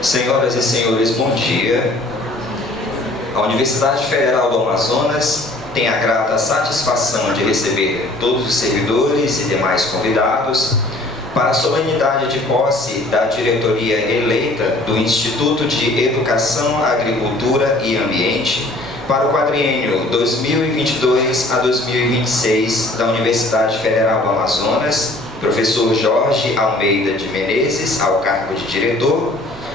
Senhoras e senhores, bom dia. A Universidade Federal do Amazonas tem a grata satisfação de receber todos os servidores e demais convidados para a solenidade de posse da diretoria eleita do Instituto de Educação, Agricultura e Ambiente para o quadriênio 2022 a 2026 da Universidade Federal do Amazonas, professor Jorge Almeida de Menezes, ao cargo de diretor,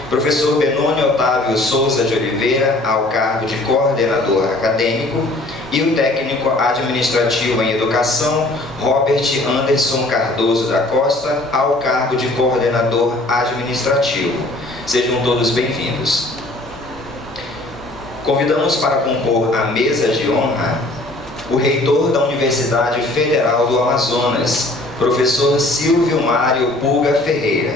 professor Benônio Otávio Souza de Oliveira, ao cargo de coordenador acadêmico, e o técnico administrativo em educação, Robert Anderson Cardoso da Costa, ao cargo de coordenador administrativo. Sejam todos bem-vindos. Convidamos para compor a mesa de honra o reitor da Universidade Federal do Amazonas, professor Silvio Mário Pulga Ferreira.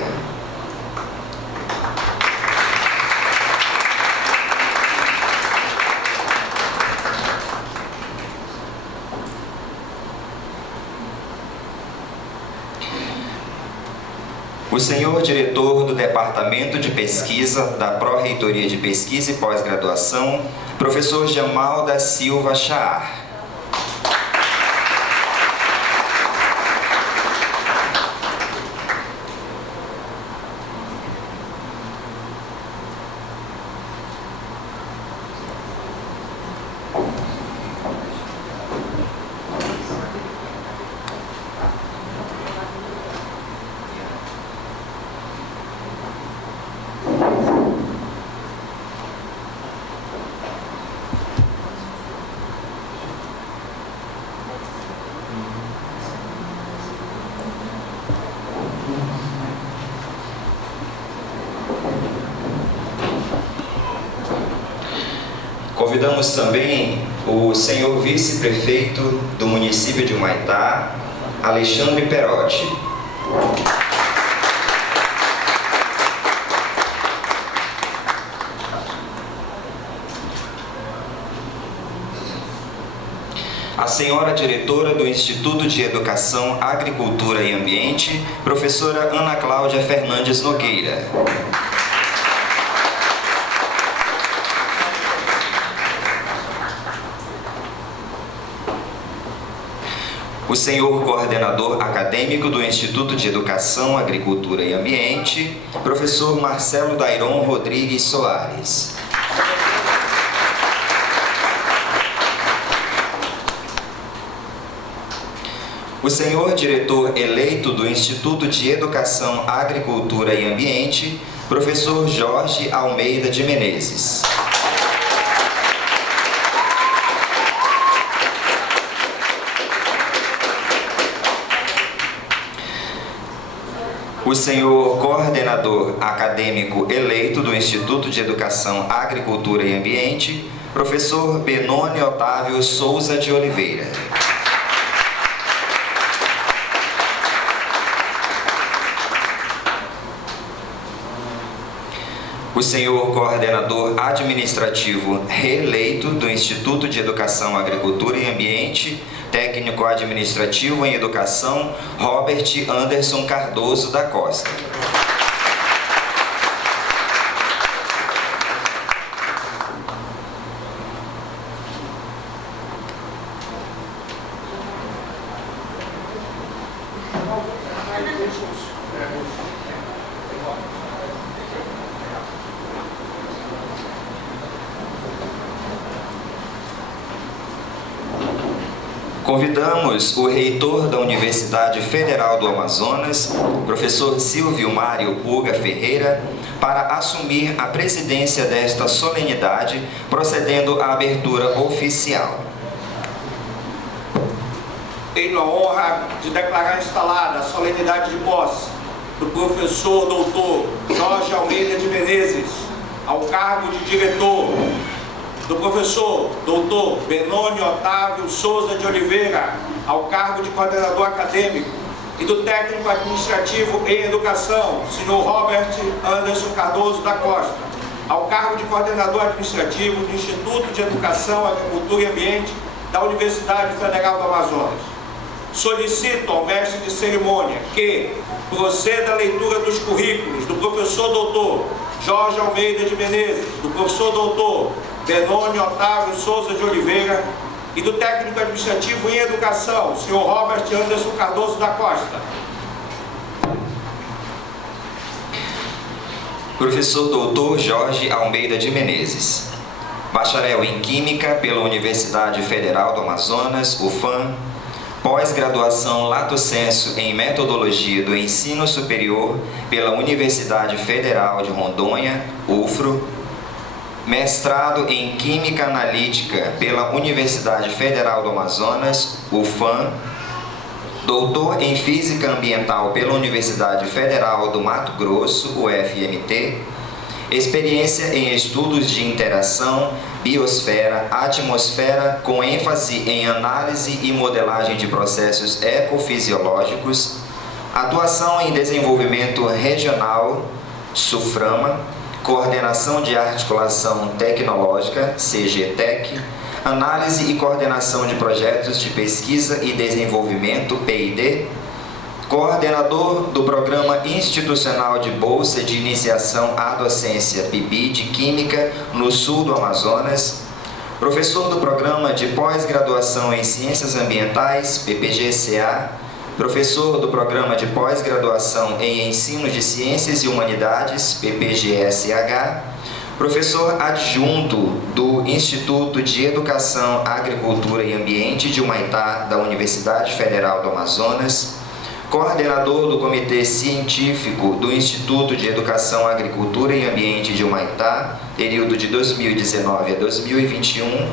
O senhor diretor do Departamento de Pesquisa da Pró-Reitoria de Pesquisa e Pós-Graduação, professor Jamal da Silva Chaar. Convidamos também o senhor vice-prefeito do município de Humaitá, Alexandre Perotti. A senhora diretora do Instituto de Educação, Agricultura e Ambiente, professora Ana Cláudia Fernandes Nogueira. O senhor coordenador acadêmico do Instituto de Educação, Agricultura e Ambiente, professor Marcelo Dairon Rodrigues Soares. O senhor diretor eleito do Instituto de Educação, Agricultura e Ambiente, professor Jorge Almeida de Menezes. O senhor coordenador acadêmico eleito do Instituto de Educação, Agricultura e Ambiente, professor Benônio Otávio Souza de Oliveira. O senhor coordenador administrativo reeleito do Instituto de Educação, Agricultura e Ambiente, técnico administrativo em educação, Robert Anderson Cardoso da Costa. Convidamos o reitor da Universidade Federal do Amazonas, professor Silvio Mário Pulga Ferreira, para assumir a presidência desta solenidade, procedendo à abertura oficial. Tenho a honra de declarar instalada a solenidade de posse do professor doutor Jorge Almeida de Menezes, ao cargo de diretor, do professor doutor Benônio Otávio Souza de Oliveira, ao cargo de coordenador acadêmico, e do técnico administrativo em educação, senhor Robert Anderson Cardoso da Costa, ao cargo de coordenador administrativo do Instituto de Educação, Agricultura e Ambiente da Universidade Federal do Amazonas. Solicito ao mestre de cerimônia que proceda a leitura dos currículos do professor doutor Jorge Almeida de Menezes, do professor doutor Benônio Otávio Souza de Oliveira e do técnico administrativo em educação, senhor Robert Anderson Cardoso da Costa. Professor doutor Jorge Almeida de Menezes, bacharel em Química pela Universidade Federal do Amazonas, UFAM, pós-graduação Lato Sensu em Metodologia do Ensino Superior pela Universidade Federal de Rondônia, UFRO, mestrado em Química Analítica pela Universidade Federal do Amazonas, UFAM, doutor em Física Ambiental pela Universidade Federal do Mato Grosso, UFMT, experiência em estudos de interação, biosfera, atmosfera, com ênfase em análise e modelagem de processos ecofisiológicos, atuação em desenvolvimento regional, SUFRAMA, coordenação de articulação tecnológica, CGTEC, análise e coordenação de projetos de pesquisa e desenvolvimento, PID, coordenador do Programa Institucional de Bolsa de Iniciação à Docência, PIBI, de Química, no sul do Amazonas, professor do Programa de Pós-Graduação em Ciências Ambientais, PPG-CA, professor do Programa de Pós-Graduação em Ensino de Ciências e Humanidades, PPG-SH, professor adjunto do Instituto de Educação, Agricultura e Ambiente de Humaitá, da Universidade Federal do Amazonas, coordenador do Comitê Científico do Instituto de Educação, Agricultura e Ambiente de Humaitá, período de 2019 a 2021,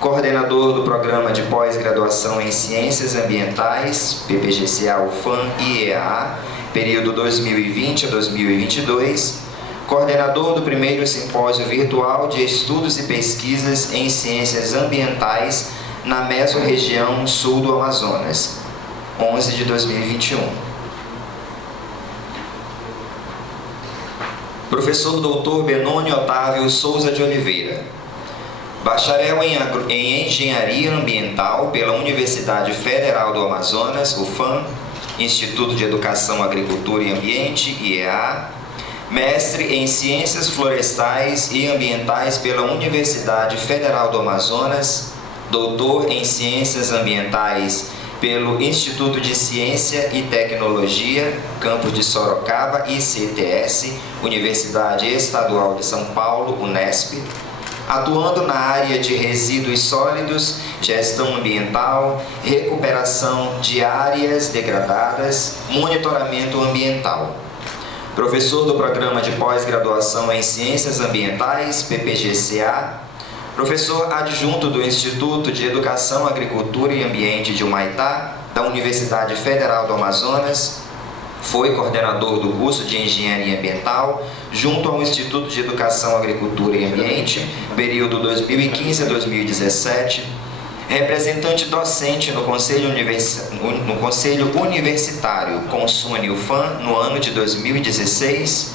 coordenador do Programa de Pós-Graduação em Ciências Ambientais, PPG-CA, UFAM e EAA, período 2020 a 2022, coordenador do primeiro simpósio virtual de estudos e pesquisas em ciências ambientais na mesorregião sul do Amazonas, 11 de 2021. Professor doutor Benônio Otávio Souza de Oliveira, bacharel em Engenharia Ambiental pela Universidade Federal do Amazonas, UFAM, Instituto de Educação, Agricultura e Ambiente, IEA, mestre em Ciências Florestais e Ambientais pela Universidade Federal do Amazonas, doutor em Ciências Ambientais pelo Instituto de Ciência e Tecnologia, Campus de Sorocaba, ICTS, Universidade Estadual de São Paulo, Unesp, atuando na área de resíduos sólidos, gestão ambiental, recuperação de áreas degradadas, monitoramento ambiental. Professor do Programa de Pós-Graduação em Ciências Ambientais, PPG-CA, professor adjunto do Instituto de Educação, Agricultura e Ambiente de Humaitá, da Universidade Federal do Amazonas, foi coordenador do curso de Engenharia Ambiental, junto ao Instituto de Educação, Agricultura e Ambiente, período 2015 a 2017, representante docente no Conselho Universitário CONSUNE-UFAM no ano de 2016,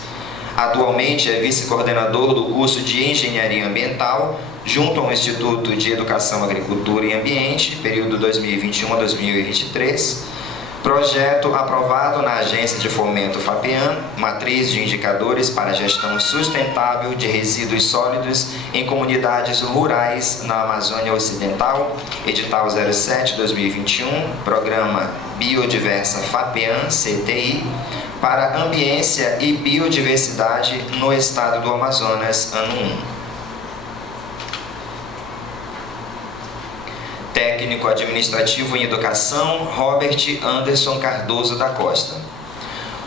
atualmente é vice-coordenador do curso de Engenharia Ambiental, junto ao Instituto de Educação, Agricultura e Ambiente, período 2021 a 2023, projeto aprovado na Agência de Fomento FAPEAM, Matriz de Indicadores para a Gestão Sustentável de Resíduos Sólidos em Comunidades Rurais na Amazônia Ocidental, edital 07-2021, Programa Biodiversa FAPEAM, CTI, para Ambiência e Biodiversidade no Estado do Amazonas, ano 1. Técnico Administrativo em Educação, Robert Anderson Cardoso da Costa.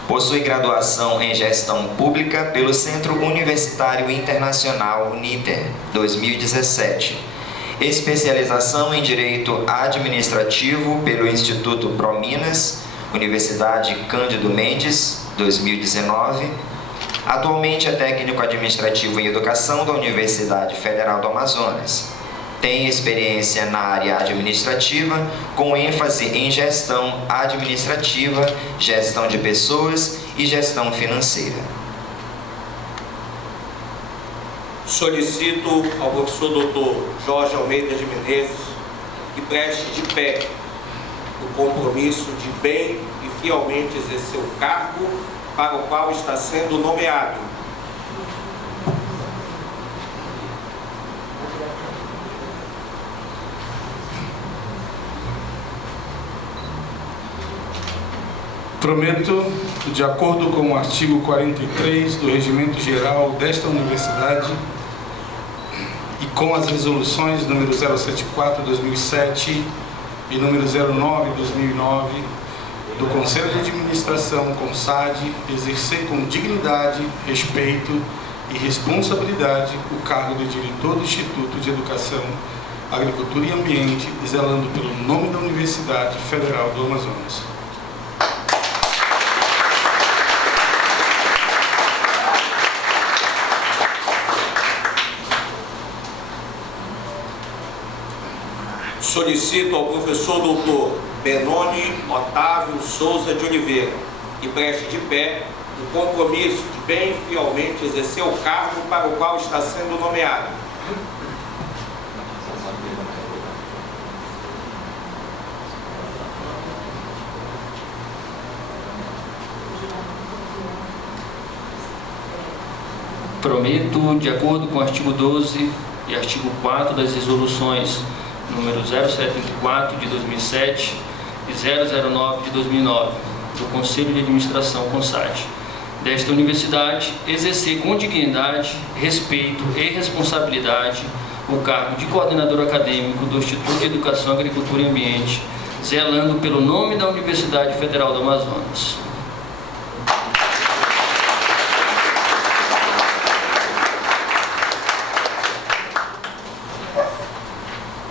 Possui graduação em Gestão Pública pelo Centro Universitário Internacional UNITER, 2017. Especialização em Direito Administrativo pelo Instituto ProMinas, Universidade Cândido Mendes, 2019. Atualmente é técnico administrativo em Educação da Universidade Federal do Amazonas. Tem experiência na área administrativa, com ênfase em gestão administrativa, gestão de pessoas e gestão financeira. Solicito ao professor doutor Jorge Almeida de Menezes que preste de pé do compromisso de bem e fielmente exercer o cargo para o qual está sendo nomeado. Prometo, de acordo com o artigo 43 do Regimento Geral desta Universidade e com as resoluções número 074/2007 e número 09/2009 do Conselho de Administração, CONSAD, exercer com dignidade, respeito e responsabilidade o cargo de diretor do Instituto de Educação, Agricultura e Ambiente, zelando pelo nome da Universidade Federal do Amazonas. Solicito ao professor doutor Benoni Otávio Souza de Oliveira que preste de pé o compromisso de bem e fielmente exercer o cargo para o qual está sendo nomeado. Prometo, de acordo com o artigo 12 e artigo 4 das resoluções número 074 de 2007 e 009 de 2009 do Conselho de Administração, CONSAD, desta universidade, exercer com dignidade, respeito e responsabilidade o cargo de coordenador acadêmico do Instituto de Educação, Agricultura e Ambiente, zelando pelo nome da Universidade Federal do Amazonas.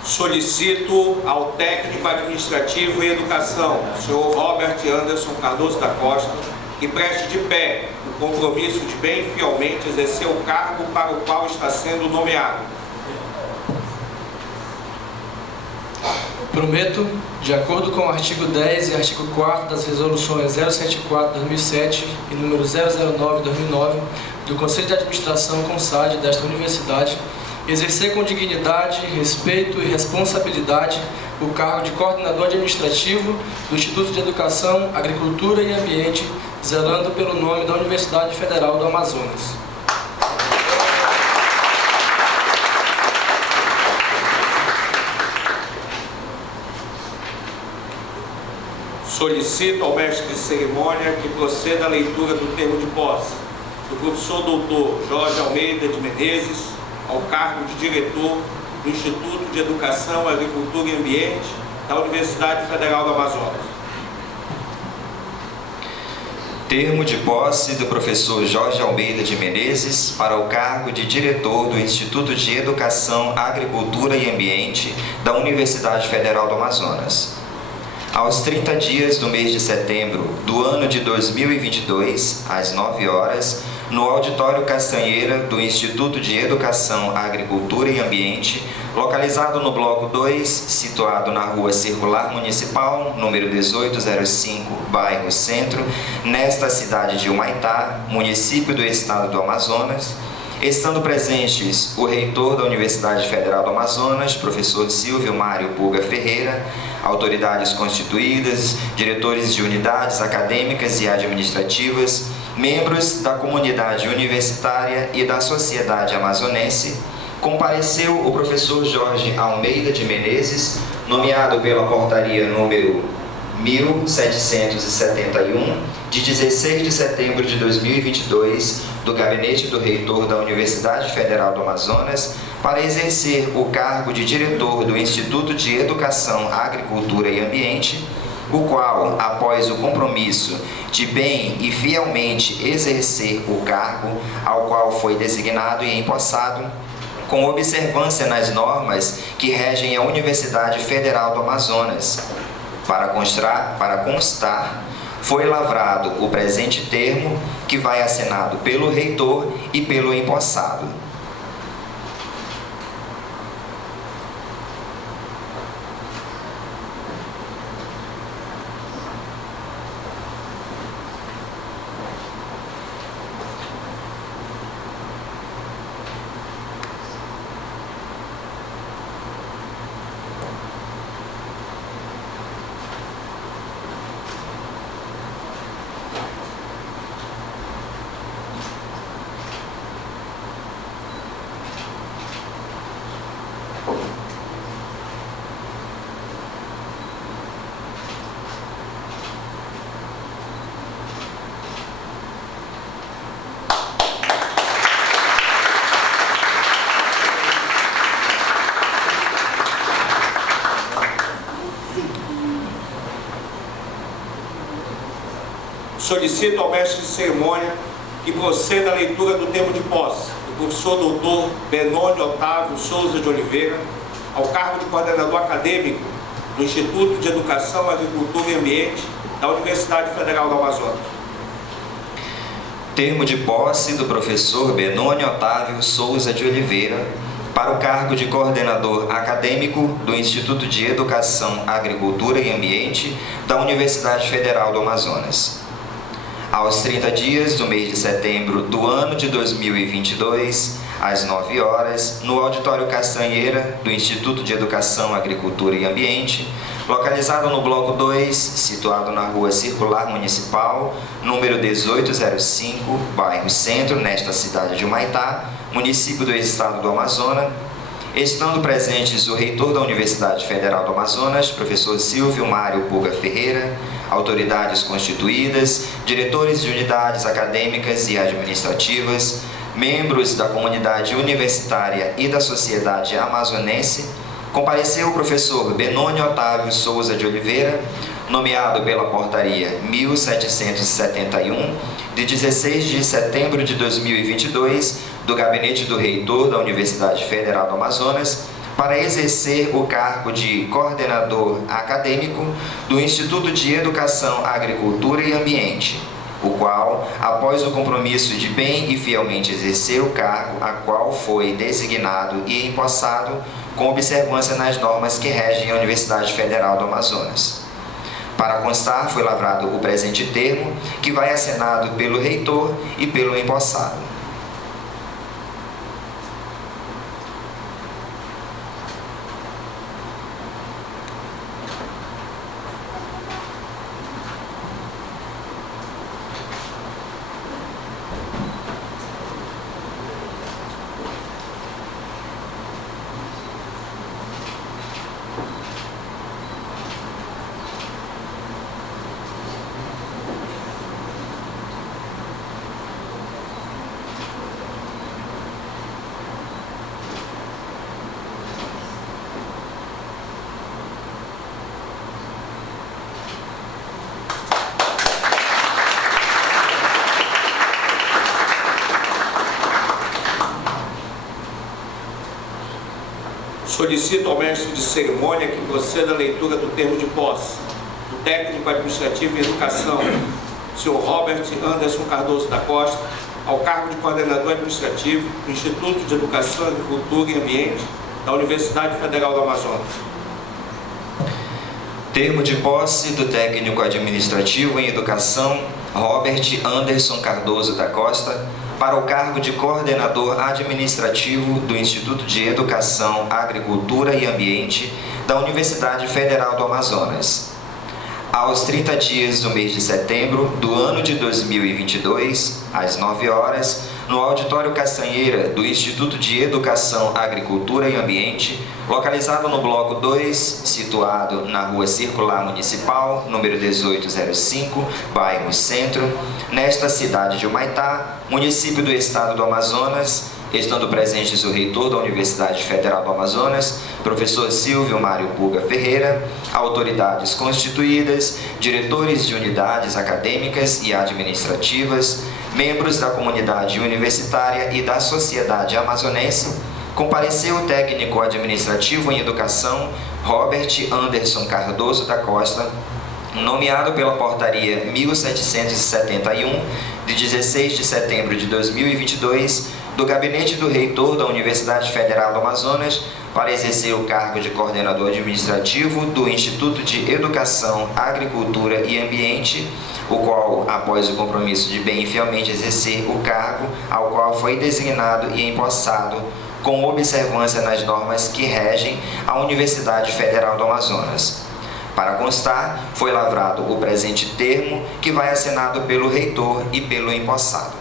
Solicito ao técnico administrativo e educação, senhor Robert Anderson Cardoso da Costa, que preste de pé o compromisso de bem e fielmente exercer o cargo para o qual está sendo nomeado. Prometo, de acordo com o artigo 10 e artigo 4 das resoluções 074/2007 e número 009/2009 do Conselho de Administração, CONSAD, desta universidade, exercer com dignidade, respeito e responsabilidade o cargo de coordenador administrativo do Instituto de Educação, Agricultura e Ambiente, zelando pelo nome da Universidade Federal do Amazonas. Solicito ao mestre de cerimônia que proceda à leitura do termo de posse do professor doutor Jorge Almeida de Menezes ao cargo de diretor do Instituto de Educação, Agricultura e Ambiente da Universidade Federal do Amazonas. Termo de posse do professor Jorge Almeida de Menezes para o cargo de diretor do Instituto de Educação, Agricultura e Ambiente da Universidade Federal do Amazonas. Aos 30 dias do mês de setembro do ano de 2022, às 9 horas, no Auditório Castanheira do Instituto de Educação, Agricultura e Ambiente, localizado no Bloco 2, situado na Rua Circular Municipal, número 1805, bairro Centro, nesta cidade de Humaitá, município do estado do Amazonas, estando presentes o reitor da Universidade Federal do Amazonas, professor Silvio Mário Puga Ferreira, autoridades constituídas, diretores de unidades acadêmicas e administrativas, membros da comunidade universitária e da sociedade amazonense, compareceu o professor Jorge Almeida de Menezes, nomeado pela portaria número 1771, de 16 de setembro de 2022, do gabinete do reitor da Universidade Federal do Amazonas, para exercer o cargo de diretor do Instituto de Educação, Agricultura e Ambiente, o qual, após o compromisso de bem e fielmente exercer o cargo ao qual foi designado e empossado, com observância nas normas que regem a Universidade Federal do Amazonas. Para constar, foi lavrado o presente termo, que vai assinado pelo reitor e pelo empossado. Solicito ao mestre de cerimônia que proceda à leitura do termo de posse do professor doutor Benônio Otávio Souza de Oliveira, ao cargo de coordenador acadêmico do Instituto de Educação, Agricultura e Ambiente da Universidade Federal do Amazonas. Termo de posse do professor Benônio Otávio Souza de Oliveira para o cargo de coordenador acadêmico do Instituto de Educação, Agricultura e Ambiente da Universidade Federal do Amazonas. Aos 30 dias do mês de setembro do ano de 2022, às 9 horas, no Auditório Castanheira do Instituto de Educação, Agricultura e Ambiente, localizado no Bloco 2, situado na Rua Circular Municipal, número 1805, bairro Centro, nesta cidade de Humaitá, município do Estado do Amazonas, estando presentes o reitor da Universidade Federal do Amazonas, professor Silvio Mário Puga Ferreira, autoridades constituídas, diretores de unidades acadêmicas e administrativas, membros da comunidade universitária e da sociedade amazonense, compareceu o professor Benônio Otávio Souza de Oliveira, nomeado pela Portaria 1771, de 16 de setembro de 2022, do Gabinete do Reitor da Universidade Federal do Amazonas, para exercer o cargo de coordenador acadêmico do Instituto de Educação, Agricultura e Ambiente, o qual, após o compromisso de bem e fielmente exercer o cargo a qual foi designado e empossado, com observância nas normas que regem a Universidade Federal do Amazonas. Para constar, foi lavrado o presente termo, que vai assinado pelo reitor e pelo empossado. Solicito ao mestre de cerimônia que proceda à leitura do termo de posse do técnico administrativo em educação, senhor Robert Anderson Cardoso da Costa, ao cargo de coordenador administrativo do Instituto de Educação, Agricultura e Ambiente da Universidade Federal do Amazonas. Termo de posse do técnico administrativo em educação, Robert Anderson Cardoso da Costa, para o cargo de coordenador administrativo do Instituto de Educação, Agricultura e Ambiente da Universidade Federal do Amazonas. Aos 30 dias do mês de setembro do ano de 2022, às 9 horas, no Auditório Castanheira do Instituto de Educação, Agricultura e Ambiente, localizado no Bloco 2, situado na Rua Circular Municipal, número 1805, bairro Centro, nesta cidade de Humaitá, município do Estado do Amazonas, estando presentes o reitor da Universidade Federal do Amazonas, professor Silvio Mário Puga Ferreira, autoridades constituídas, diretores de unidades acadêmicas e administrativas, membros da comunidade universitária e da sociedade amazonense, compareceu o técnico administrativo em educação, Robert Anderson Cardoso da Costa, nomeado pela Portaria 1771, de 16 de setembro de 2022, do Gabinete do Reitor da Universidade Federal do Amazonas, para exercer o cargo de coordenador administrativo do Instituto de Educação, Agricultura e Ambiente, o qual, após o compromisso de bem e fielmente exercer o cargo ao qual foi designado e empossado, com observância nas normas que regem a Universidade Federal do Amazonas. Para constar, foi lavrado o presente termo, que vai assinado pelo reitor e pelo empossado.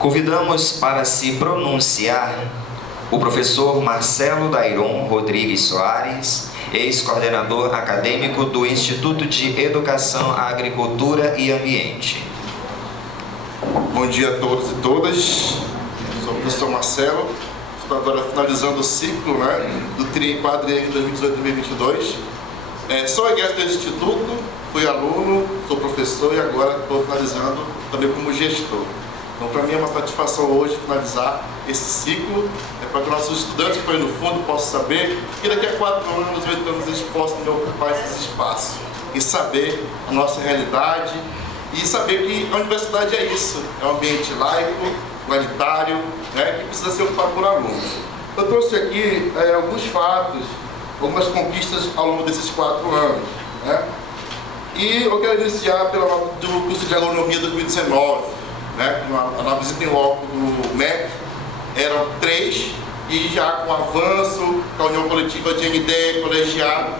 Convidamos para se pronunciar o professor Marcelo Dairon Rodrigues Soares, ex-coordenador acadêmico do Instituto de Educação, Agricultura e Ambiente. Bom dia a todos e todas. Sou o professor Marcelo. Estou agora finalizando o ciclo, do quadriênio 2018-2022. Sou egresso desse instituto, fui aluno, sou professor e agora estou finalizando também como gestor. Então, para mim é uma satisfação hoje finalizar esse ciclo, para que nossos estudantes que estão aí no fundo possam saber que daqui a 4 anos, 8 anos, eles possam ocupar esses espaços e saber a nossa realidade e saber que a universidade é isso, é um ambiente laico, igualitário, que precisa ser ocupado por alunos. Eu trouxe aqui alguns fatos, algumas conquistas ao longo desses 4 anos. E eu quero iniciar pela nota do curso de agronomia 2019. A nova visita em loco do MEC eram 3 e já com o avanço da união coletiva de NDE, colegiado,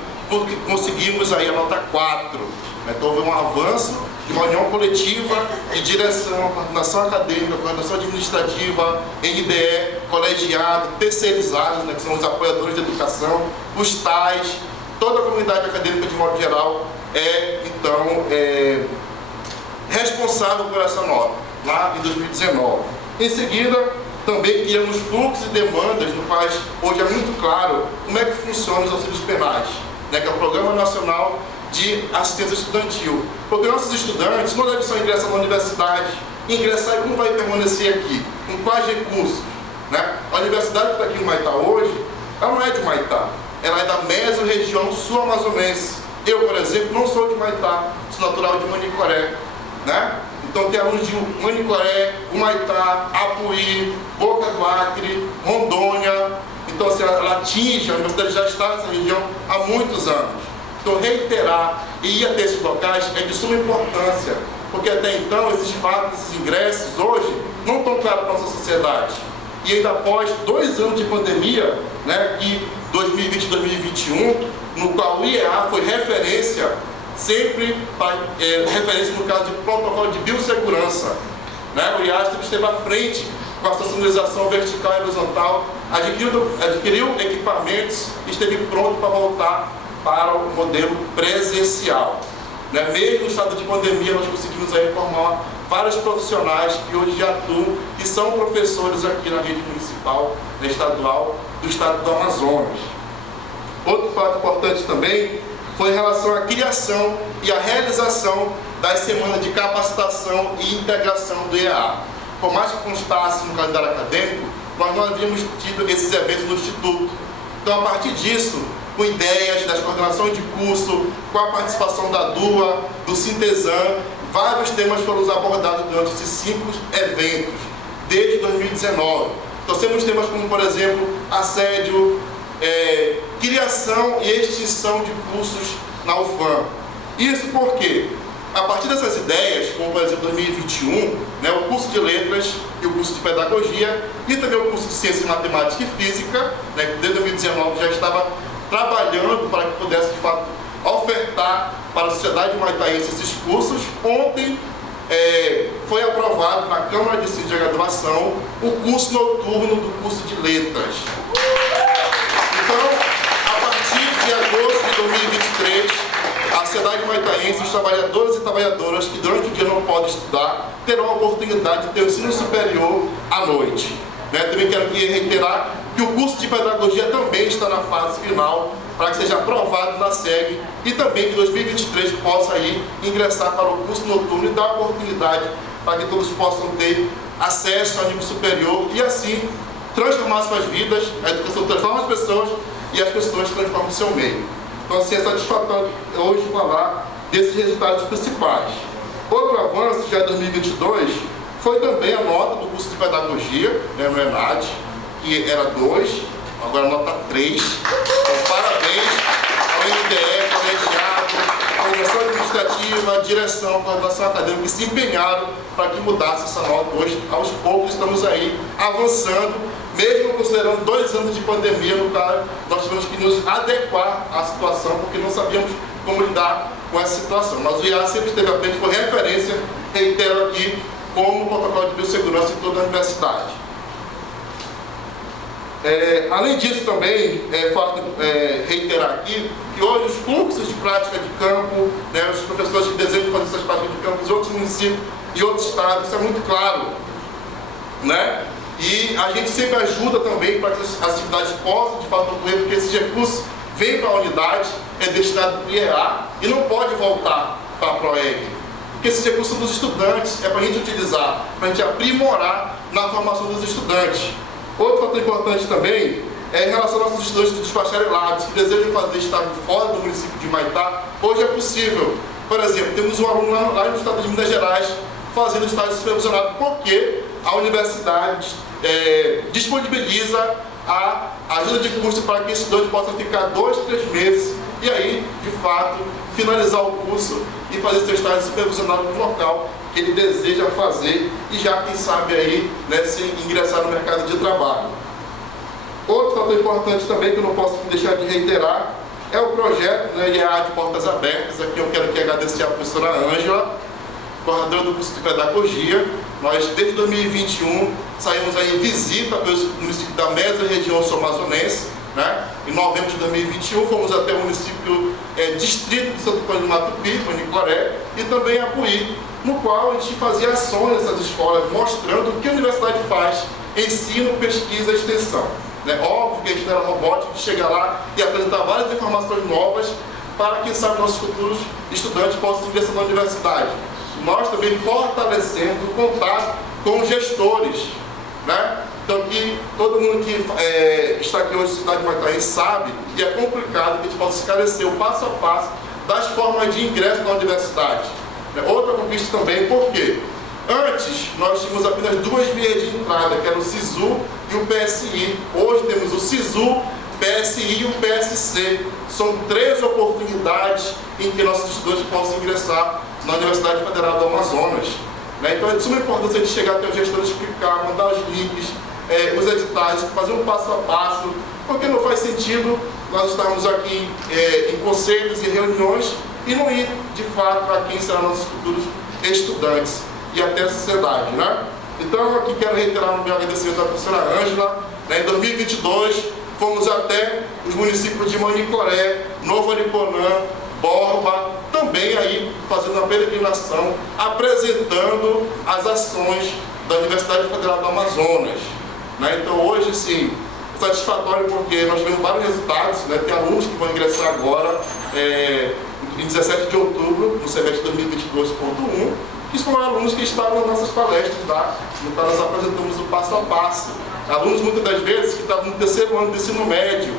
conseguimos aí a nota 4. Então houve um avanço de uma união coletiva de direção, coordenação acadêmica, coordenação administrativa, NDE, colegiado, terceirizados, que são os apoiadores de educação, os TAIs, toda a comunidade acadêmica de modo geral então responsável por essa nota. Lá em 2019. Em seguida, também criamos fluxos e demandas, no quais hoje é muito claro como é que funciona os auxílios penais, que é o Programa Nacional de Assistência Estudantil. Porque nossos estudantes não devem só ingressar na universidade, ingressar e como vai permanecer aqui, com quais recursos. A universidade que está aqui em Humaitá hoje, ela não é de Humaitá, ela é da mesorregião sul-amazonense. Eu, por exemplo, não sou de Humaitá, sou natural de Manicoré. Então tem alunos de Manicoré, Humaitá, Apuí, Boca do Acre, Rondônia. Então assim, ela atinge, a universidade já está nessa região há muitos anos. Então reiterar e ir até esses locais é de suma importância, porque até então esses fatos, esses ingressos hoje não estão claros para a nossa sociedade. E ainda após 2 anos de pandemia, que 2020 e 2021, no qual o IEA foi referência, sempre referência no caso de protocolo de biossegurança. O IEA sempre esteve à frente com a sensibilização vertical e horizontal, adquiriu equipamentos e esteve pronto para voltar para o modelo presencial. Mesmo no estado de pandemia, nós conseguimos aí formar vários profissionais que hoje já atuam e são professores aqui na rede municipal, estadual, do estado do Amazonas. Outro fato importante também foi em relação à criação e à realização das semanas de capacitação e integração do IEA. Por mais que constasse no calendário acadêmico, nós não havíamos tido esses eventos no Instituto. Então, a partir disso, com ideias das coordenações de curso, com a participação da DUA, do Sintezam, vários temas foram abordados durante esses 5 eventos, desde 2019. Então, temos temas como, por exemplo, assédio, criação e extinção de cursos na UFAM. Isso porque, a partir dessas ideias, como por exemplo 2021, o curso de letras e o curso de pedagogia, e também o curso de ciência, matemática e física, que desde 2019 já estava trabalhando para que pudesse de fato ofertar para a sociedade humaitaense esses cursos. Ontem foi aprovado na Câmara de Ensino de Graduação o curso noturno do curso de letras. Então, a partir de agosto de 2023, a sociedade humaitaense, os trabalhadores e trabalhadoras que durante o dia não podem estudar, terão a oportunidade de ter o ensino superior à noite. Também quero aqui reiterar que o curso de pedagogia também está na fase final, para que seja aprovado na SEG e também que 2023 possa aí ingressar para o curso noturno e dar oportunidade para que todos possam ter acesso ao nível superior e assim transformar suas vidas. A educação transforma as pessoas e as pessoas transformam o seu meio. Então assim, é satisfatório hoje falar desses resultados principais. Outro avanço já em 2022 foi também a nota do curso de pedagogia, no ENAD, que era 2, agora nota 3. Então, parabéns ao NDE, colegiado, coordenação administrativa, direção, coordenação acadêmica, que se empenharam para que mudasse essa nota. Hoje, aos poucos, estamos aí avançando, mesmo considerando 2 anos de pandemia, no qual nós tivemos que nos adequar à situação, porque não sabíamos como lidar com essa situação. Mas o IEA sempre esteve à frente, foi referência, reitero aqui, como o protocolo de biossegurança em toda a universidade. Além disso também, faço reiterar aqui que hoje os fluxos de prática de campo, né, os professores que desejam fazer essas práticas de campo em outros municípios e outros estados, isso é muito claro, né? E a gente sempre ajuda também para que as atividades possam de fato ocorrer, porque esses recursos vêm para a unidade, é destinado para o IEA e não pode voltar para a PROEG. Porque esses recursos dos estudantes é para a gente utilizar, para a gente aprimorar na formação dos estudantes. Outro fator importante também é em relação aos nossos estudantes dos bacharelados que desejam fazer estágio fora do município de Humaitá. Hoje é possível. Por exemplo, temos um aluno lá no estado de Minas Gerais fazendo estágio supervisionado porque a universidade disponibiliza a ajuda de custo para que esse estudante possa ficar 2, 3 meses e aí, de fato, finalizar o curso e fazer seu estágio supervisionado no local que ele deseja fazer e já, quem sabe, aí, né, se ingressar no mercado de trabalho. Outro fator importante também que eu não posso deixar de reiterar é o projeto, né, IEA de Portas Abertas. Aqui eu quero aqui agradecer a professora Ângela, coordenadora do curso de Pedagogia. Nós, desde 2021, saímos aí em visita pelos municípios da mesma região sul-amazonense, né? Em novembro de 2021, fomos até o município distrito de Santo Antônio do Matupi, Manicoré, e também Apuí, no qual a gente fazia ações nessas escolas, mostrando o que a universidade faz, ensino, pesquisa e extensão. Né? Óbvio que a gente não era robótico de chegar lá e apresentar várias informações novas para, quem sabe, nossos futuros estudantes possam ingressar na universidade. Nós também fortalecendo o contato com os gestores, né? Então, que todo mundo que está aqui hoje na cidade de Humaitá sabe que é complicado que a gente possa esclarecer o passo a passo das formas de ingresso na universidade. Outra conquista também, por quê? Antes, nós tínhamos apenas 2 vias de entrada, que eram o SISU e o PSI. Hoje temos o SISU, PSI e o PSC. São 3 oportunidades em que nossos estudantes possam ingressar na Universidade Federal do Amazonas. Então é de suma importância a gente chegar até o gestor explicar, mandar os links, os editais, fazer um passo a passo, porque não faz sentido nós estarmos aqui em conselhos e reuniões e não ir, de fato, a quem serão nossos futuros estudantes e até a sociedade, né? Então, aqui quero reiterar o meu agradecimento à professora Ângela. Em 2022, fomos até os municípios de Manicoré, Novo Ariponã, Borba, também aí fazendo a peregrinação, apresentando as ações da Universidade Federal do Amazonas. Então, hoje, sim, é satisfatório porque nós tivemos vários resultados, né? Tem alunos que vão ingressar agora, em 17 de outubro, no semestre 2022.1, que foram alunos que estavam nas nossas palestras, tá? No qual nós apresentamos o passo a passo. Alunos, muitas das vezes, que estavam no 3º ano do ensino médio,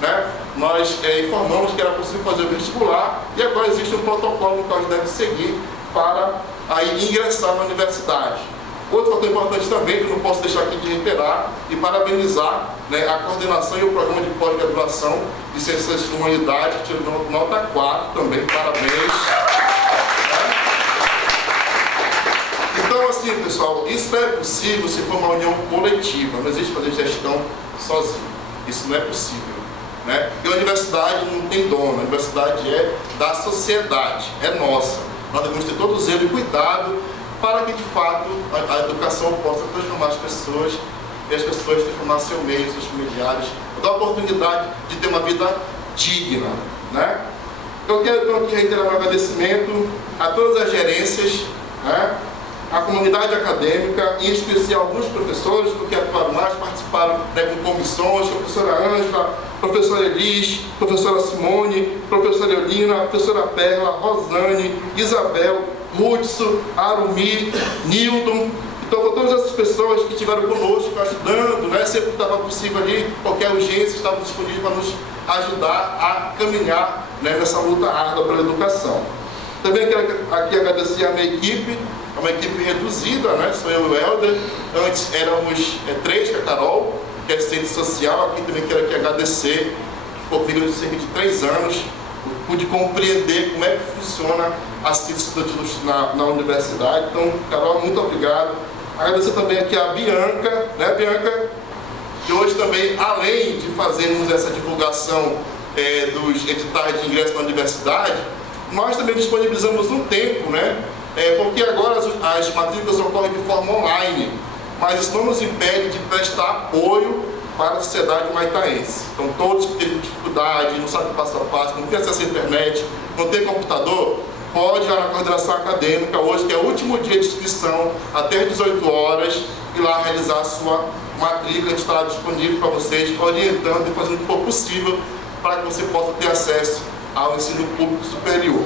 né? Nós informamos que era possível fazer o vestibular e agora existe um protocolo no qual eles devem seguir para aí ingressar na universidade. Outro fator importante também, que eu não posso deixar aqui de reiterar e parabenizar, né, a coordenação e o programa de pós-graduação de Ciências de Humanidade, que tirou nota 4 também, parabéns. Então, assim, pessoal, isso é possível se for uma união coletiva, não existe fazer gestão sozinho, isso não é possível. Né? E a universidade não tem dono, a universidade é da sociedade, é nossa. Nós devemos ter todo o zelo e cuidado para que, de fato, a educação possa transformar as pessoas e as pessoas transformar seu meio, seus familiares, dar a oportunidade de ter uma vida digna. Né? Eu quero então aqui reiterar meu agradecimento a todas as gerências, né? A comunidade acadêmica, em especial alguns professores, porque atuaram mais, participaram, né, com comissões, a professora Ângela, professora Elis, professora Simone, professora Eulina, professora Perla, Rosane, Isabel, Hudson, Arumi, Nildon. Então, com todas essas pessoas que estiveram conosco, ajudando, né, sempre que estava possível ali, qualquer urgência, estavam disponíveis para nos ajudar a caminhar, né, nessa luta árdua pela educação. Também quero aqui agradecer a minha equipe, é uma equipe reduzida, né? Sou eu e o Helder. Antes éramos 3, que é a Carol, que é assistente social. Aqui também quero aqui agradecer, ficou comigo cerca de 3 anos, pude compreender como é que funciona a assistência estudantil na universidade. Então, Carol, muito obrigado. Agradecer também aqui a Bianca, né, Bianca? Que hoje também, além de fazermos essa divulgação dos editais de ingresso na universidade, nós também disponibilizamos um tempo, né, porque agora as matrículas ocorrem de forma online, mas isso não nos impede de prestar apoio para a sociedade maitaense. Então, todos que têm dificuldade, não sabem passo a passo, não têm acesso à internet, não tem computador, pode ir lá na coordenação acadêmica hoje, que é o último dia de inscrição, até às 18 horas, ir lá realizar a sua matrícula. A gente estará disponível para vocês, orientando e fazendo o que for possível para que você possa ter acesso ao ensino público superior.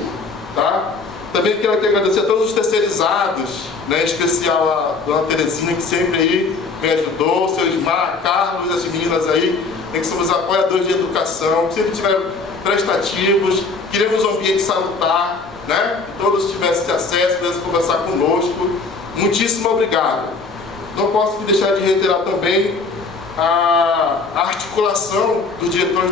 Tá? Também quero aqui agradecer a todos os terceirizados, né, em especial a dona Terezinha, que sempre aí me ajudou, o seu Ismar, Carlos, as meninas aí, que somos apoiadores de educação, que sempre tiveram prestativos, queremos um ambiente salutar, né? Que todos tivessem acesso, pudessem conversar conosco. Muitíssimo obrigado. Não posso deixar de reiterar também a articulação dos diretores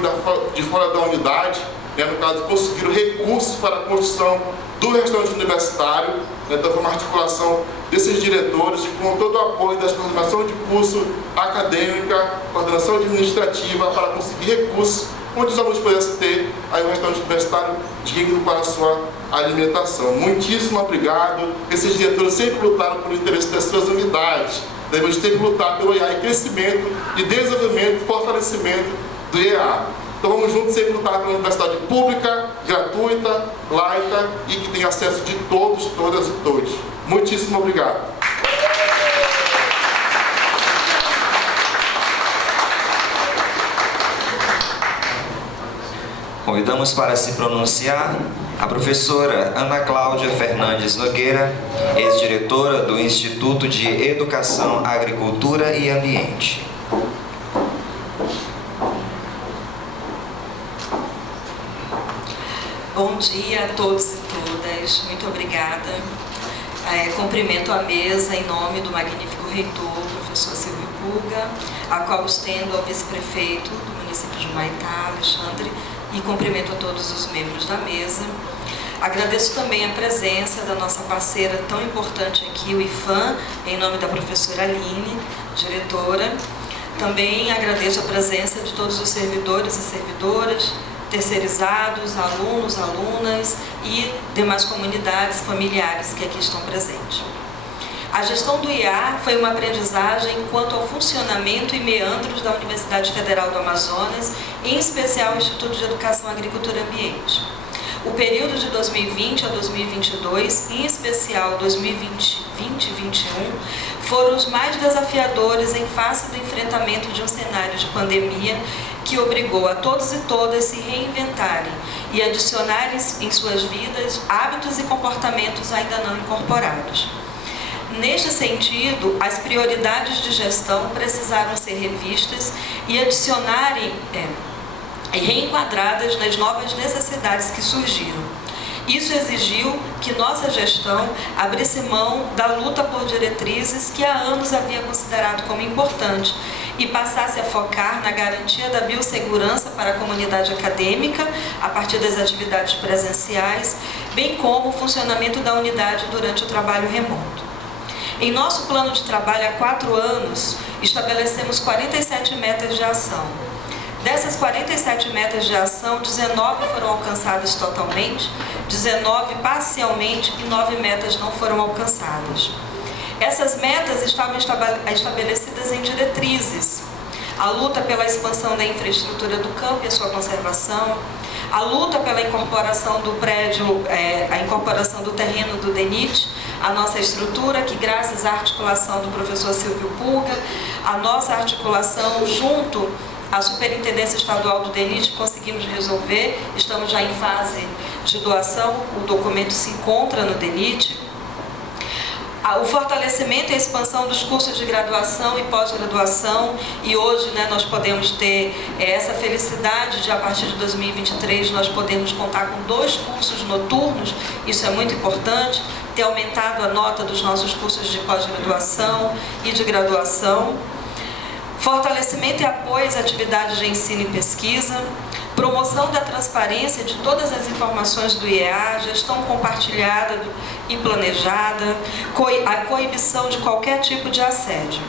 de fora da unidade, né? No caso, conseguiram recursos para a construção do restaurante universitário, né? Então foi uma articulação desses diretores e com todo o apoio da coordenação de curso acadêmica, coordenação administrativa, para conseguir recursos onde os alunos pudessem ter aí um restaurante universitário digno para a sua alimentação. Muitíssimo obrigado. Esses diretores sempre lutaram pelo interesse das suas unidades. Devemos ter que lutar pelo IEA e crescimento e desenvolvimento e fortalecimento do IEA. Então vamos juntos sempre lutar pela universidade pública, gratuita, laica e que tenha acesso de todos, todas e todos. Muitíssimo obrigado. Convidamos para se pronunciar a professora Ana Cláudia Fernandes Nogueira, ex-diretora do Instituto de Educação, Agricultura e Ambiente. Bom dia a todos e todas, muito obrigada. Cumprimento a mesa em nome do magnífico reitor, professor Silvio Pulga, a qual estendo ao vice-prefeito do município de Humaitá, Alexandre, e cumprimento a todos os membros da mesa. Agradeço também a presença da nossa parceira tão importante aqui, o IFAM, em nome da professora Aline, diretora. Também agradeço a presença de todos os servidores e servidoras, terceirizados, alunos, alunas e demais comunidades familiares que aqui estão presentes. A gestão do IEA foi uma aprendizagem quanto ao funcionamento e meandros da Universidade Federal do Amazonas, em especial o Instituto de Educação, Agricultura e Ambiente. O período de 2020 a 2022, em especial 2020 e 2021, foram os mais desafiadores em face do enfrentamento de um cenário de pandemia que obrigou a todos e todas se reinventarem e adicionarem em suas vidas hábitos e comportamentos ainda não incorporados. Neste sentido, as prioridades de gestão precisaram ser revistas e adicionarem e reenquadradas nas novas necessidades que surgiram. Isso exigiu que nossa gestão abrisse mão da luta por diretrizes que há anos havia considerado como importante e passasse a focar na garantia da biossegurança para a comunidade acadêmica, a partir das atividades presenciais, bem como o funcionamento da unidade durante o trabalho remoto. Em nosso plano de trabalho há 4 anos, estabelecemos 47 metas de ação. Dessas 47 metas de ação, 19 foram alcançadas totalmente, 19 parcialmente e 9 metas não foram alcançadas. Essas metas estavam estabelecidas em diretrizes: a luta pela expansão da infraestrutura do campo e a sua conservação, a luta pela incorporação do prédio, a incorporação do terreno do DENIT, a nossa estrutura, que graças à articulação do professor Silvio Pulga, a nossa articulação junto à Superintendência Estadual do DENIT, conseguimos resolver, estamos já em fase de doação, o documento se encontra no DENIT. O fortalecimento e a expansão dos cursos de graduação e pós-graduação, e hoje nós podemos ter essa felicidade de, a partir de 2023, nós podemos contar com 2 cursos noturnos, isso é muito importante, ter aumentado a nota dos nossos cursos de pós-graduação e de graduação. Fortalecimento e apoio às atividades de ensino e pesquisa, promoção da transparência de todas as informações do IEA, gestão compartilhada e planejada, a coibição de qualquer tipo de assédio.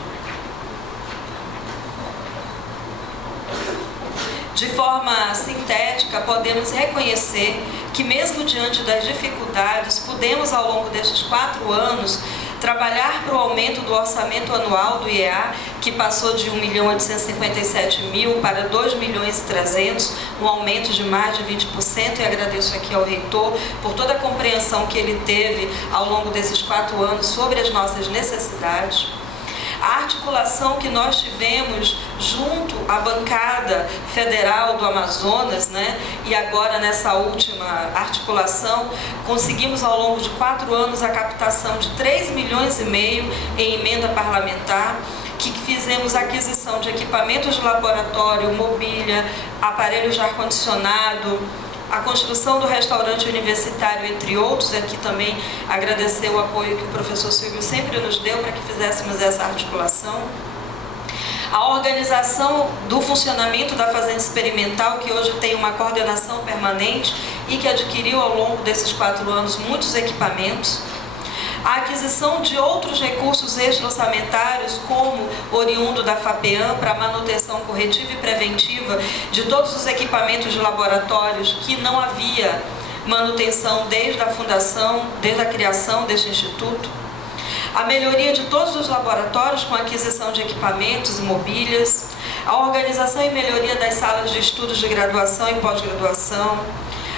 De forma sintética, podemos reconhecer que, mesmo diante das dificuldades, pudemos, ao longo destes 4 anos, trabalhar para o aumento do orçamento anual do IEA, que passou de 1.857.000 para 2.300.000, um aumento de mais de 20%, e agradeço aqui ao reitor por toda a compreensão que ele teve ao longo desses 4 anos sobre as nossas necessidades. A articulação que nós tivemos junto à bancada federal do Amazonas, né? E agora nessa última articulação, conseguimos ao longo de 4 anos a captação de 3,5 milhões em emenda parlamentar, que fizemos aquisição de equipamentos de laboratório, mobília, aparelhos de ar-condicionado, a construção do restaurante universitário, entre outros. Aqui também agradecer o apoio que o professor Silvio sempre nos deu para que fizéssemos essa articulação. A organização do funcionamento da Fazenda Experimental, que hoje tem uma coordenação permanente e que adquiriu ao longo desses 4 anos muitos equipamentos. A aquisição de outros recursos extra-orçamentários, como oriundo da FAPEAM, para manutenção corretiva e preventiva de todos os equipamentos de laboratórios que não havia manutenção desde a fundação, desde a criação deste instituto. A melhoria de todos os laboratórios com a aquisição de equipamentos e mobílias. A organização e melhoria das salas de estudos de graduação e pós-graduação.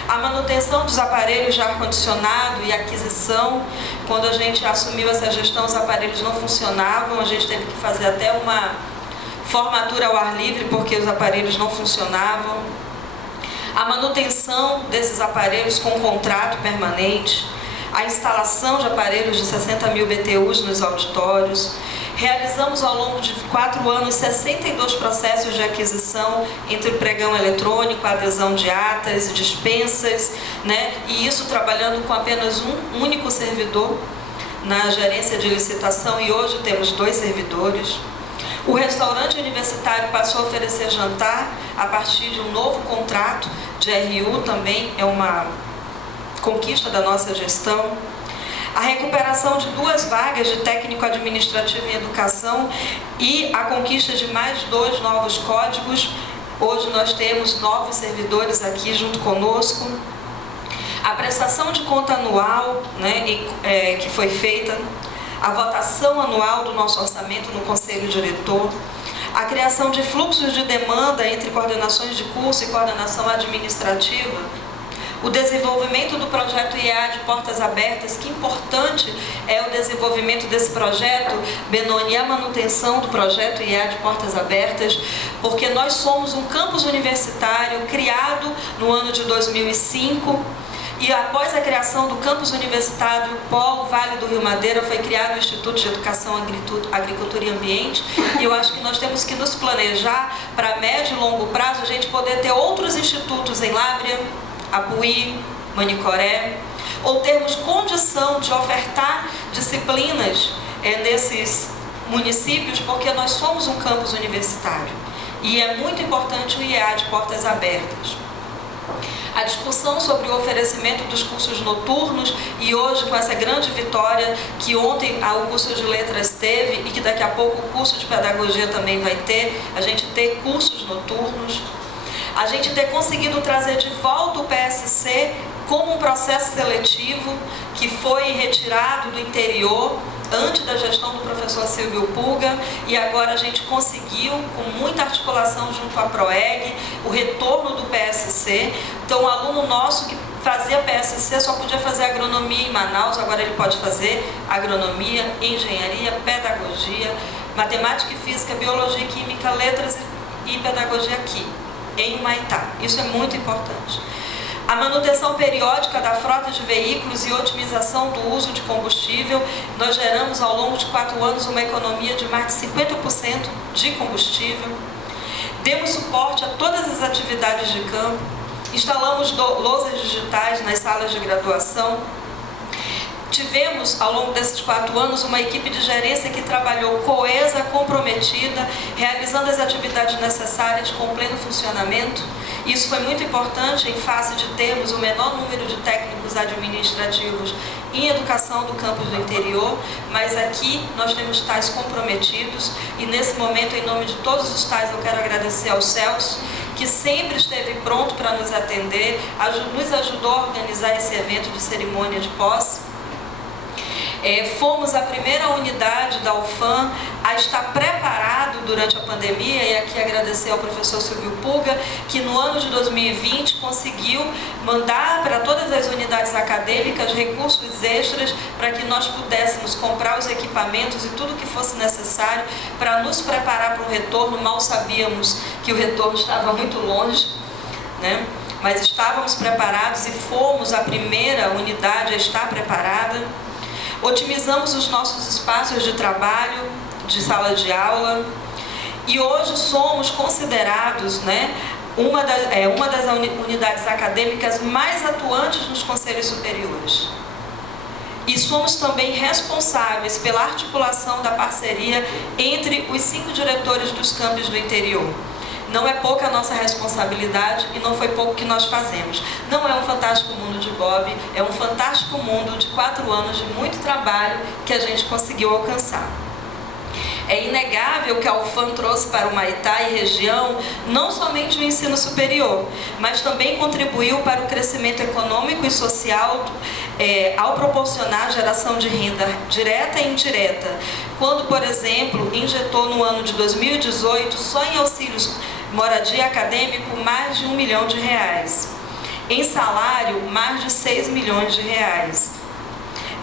A manutenção dos aparelhos de ar-condicionado e aquisição. Quando a gente assumiu essa gestão, os aparelhos não funcionavam, a gente teve que fazer até uma formatura ao ar livre, porque os aparelhos não funcionavam. A manutenção desses aparelhos com contrato permanente. A instalação de aparelhos de 60.000 BTUs nos auditórios. Realizamos ao longo de 4 anos 62 processos de aquisição entre o pregão eletrônico, a adesão de atas, dispensas, né? E isso trabalhando com apenas um único servidor na gerência de licitação, e hoje temos 2 servidores. O restaurante universitário passou a oferecer jantar a partir de um novo contrato de RU, também é uma conquista da nossa gestão. A recuperação de 2 vagas de técnico administrativo em educação e a conquista de mais 2 novos códigos. Hoje nós temos 9 servidores aqui junto conosco. A prestação de conta anual, né, que foi feita, a votação anual do nosso orçamento no Conselho Diretor, a criação de fluxos de demanda entre coordenações de curso e coordenação administrativa, o desenvolvimento do projeto IEA de Portas Abertas, que importante é o desenvolvimento desse projeto, Benoni, a manutenção do projeto IEA de Portas Abertas, porque nós somos um campus universitário criado no ano de 2005, e após a criação do campus universitário Polo Vale do Rio Madeira, foi criado o Instituto de Educação, Agricultura e Ambiente, e eu acho que nós temos que nos planejar para médio e longo prazo a gente poder ter outros institutos em Lábrea, Apuí, Manicoré, ou termos condição de ofertar disciplinas nesses municípios, porque nós somos um campus universitário e é muito importante o IEA de Portas Abertas. A discussão sobre o oferecimento dos cursos noturnos, e hoje com essa grande vitória que ontem o curso de letras teve e que daqui a pouco o curso de pedagogia também vai ter, a gente ter cursos noturnos. A gente ter conseguido trazer de volta o PSC como um processo seletivo que foi retirado do interior antes da gestão do professor Silvio Pulga, e agora a gente conseguiu, com muita articulação junto à PROEG, o retorno do PSC. Então, o aluno nosso que fazia PSC só podia fazer agronomia em Manaus, agora ele pode fazer agronomia, engenharia, pedagogia, matemática e física, biologia e química, letras e pedagogia aqui em Humaitá. Isso é muito importante. A manutenção periódica da frota de veículos e otimização do uso de combustível. Nós geramos ao longo de 4 anos uma economia de mais de 50% de combustível. Demos suporte a todas as atividades de campo. Instalamos lousas digitais nas salas de graduação. Tivemos, ao longo desses 4 anos, uma equipe de gerência que trabalhou coesa, comprometida, realizando as atividades necessárias com pleno funcionamento. Isso foi muito importante em face de termos o menor número de técnicos administrativos em educação do campus do interior, mas aqui nós temos tais comprometidos, e nesse momento, em nome de todos os tais, eu quero agradecer ao Celso que sempre esteve pronto para nos atender, nos ajudou a organizar esse evento de cerimônia de posse. Fomos a primeira unidade da UFAM a estar preparado durante a pandemia, e aqui agradecer ao professor Silvio Pulga, que no ano de 2020 conseguiu mandar para todas as unidades acadêmicas recursos extras para que nós pudéssemos comprar os equipamentos e tudo que fosse necessário para nos preparar para o retorno. Mal sabíamos que o retorno estava muito longe, né? Mas estávamos preparados e fomos a primeira unidade a estar preparada. Otimizamos os nossos espaços de trabalho, de sala de aula, e hoje somos considerados, né, uma das unidades acadêmicas mais atuantes nos conselhos superiores. E somos também responsáveis pela articulação da parceria entre os 5 diretores dos campos do interior. Não é pouca a nossa responsabilidade e não foi pouco que nós fazemos. Não é um fantástico mundo de Bob, é um fantástico mundo de 4 anos de muito trabalho que a gente conseguiu alcançar. É inegável que a UFAM trouxe para o Humaitá e região não somente o ensino superior, mas também contribuiu para o crescimento econômico e social ao proporcionar geração de renda direta e indireta. Quando, por exemplo, injetou no ano de 2018, só em auxílios moradia acadêmico, mais de R$1 milhão. Em salário, mais de R$6 milhões.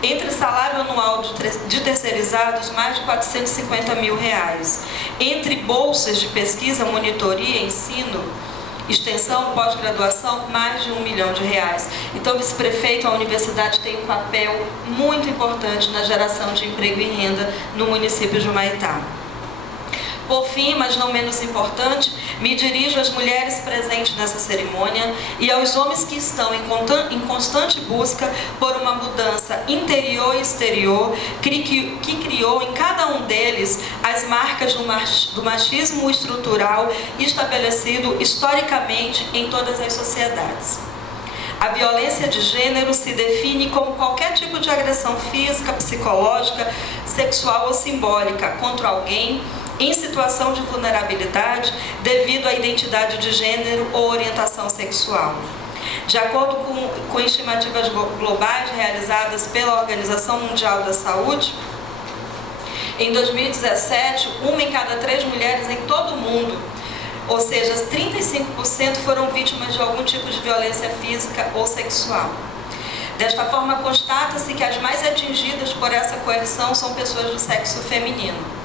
Entre salário anual de terceirizados, mais de R$450 mil. Entre bolsas de pesquisa, monitoria, ensino, extensão, pós-graduação, mais de R$1 milhão. Então, vice-prefeito, a universidade tem um papel muito importante na geração de emprego e renda no município de Humaitá. Por fim, mas não menos importante, me dirijo às mulheres presentes nessa cerimônia e aos homens que estão em constante busca por uma mudança interior e exterior que criou em cada um deles as marcas do machismo estrutural estabelecido historicamente em todas as sociedades. A violência de gênero se define como qualquer tipo de agressão física, psicológica, sexual ou simbólica contra alguém em situação de vulnerabilidade devido à identidade de gênero ou orientação sexual. De acordo com estimativas globais realizadas pela Organização Mundial da Saúde, em 2017, 1 em cada 3 mulheres em todo o mundo, ou seja, 35% foram vítimas de algum tipo de violência física ou sexual. Desta forma, constata-se que as mais atingidas por essa coerção são pessoas do sexo feminino.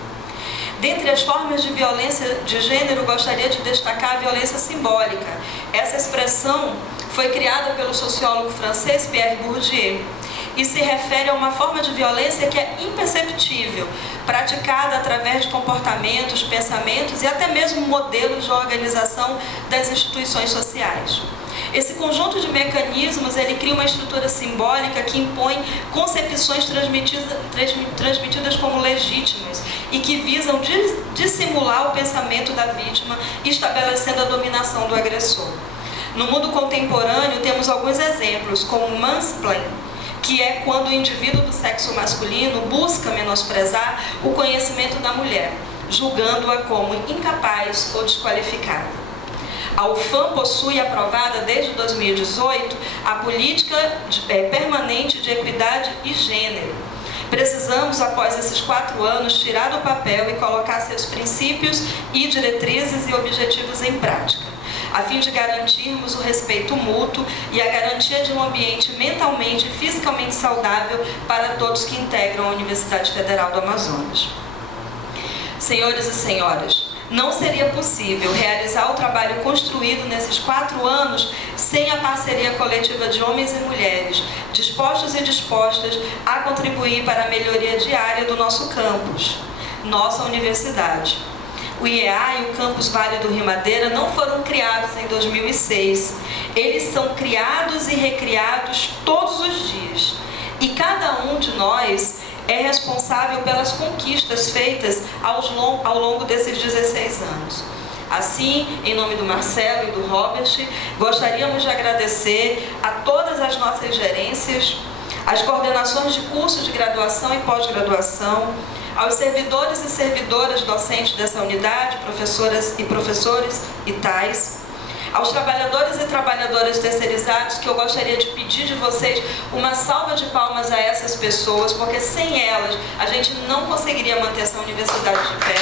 Dentre as formas de violência de gênero, gostaria de destacar a violência simbólica. Essa expressão foi criada pelo sociólogo francês Pierre Bourdieu e se refere a uma forma de violência que é imperceptível, praticada através de comportamentos, pensamentos e até mesmo modelos de organização das instituições sociais. Esse conjunto de mecanismos, ele cria uma estrutura simbólica que impõe concepções transmitidas como legítimas e que visam dissimular o pensamento da vítima, estabelecendo a dominação do agressor. No mundo contemporâneo, temos alguns exemplos, como o mansplaining, que é quando o indivíduo do sexo masculino busca menosprezar o conhecimento da mulher, julgando-a como incapaz ou desqualificada. A UFAM possui aprovada desde 2018 a política permanente de equidade e gênero. Precisamos, após esses 4 anos, tirar do papel e colocar seus princípios e diretrizes e objetivos em prática, a fim de garantirmos o respeito mútuo e a garantia de um ambiente mentalmente e fisicamente saudável para todos que integram a Universidade Federal do Amazonas. Senhores e senhoras, não seria possível realizar o trabalho construído nesses 4 anos sem a parceria coletiva de homens e mulheres, dispostos e dispostas a contribuir para a melhoria diária do nosso campus, nossa universidade. O IEA e o Campus Vale do Rio Madeira não foram criados em 2006. Eles são criados e recriados todos os dias. E cada um de nós é responsável pelas conquistas feitas ao longo desses 16 anos. Assim, em nome do Marcelo e do Robert, gostaríamos de agradecer a todas as nossas gerências, as coordenações de curso de graduação e pós-graduação, aos servidores e servidoras docentes dessa unidade, professoras e professores e tais, Aos trabalhadores e trabalhadoras terceirizados, que eu gostaria de pedir de vocês uma salva de palmas a essas pessoas, porque sem elas a gente não conseguiria manter essa universidade de pé.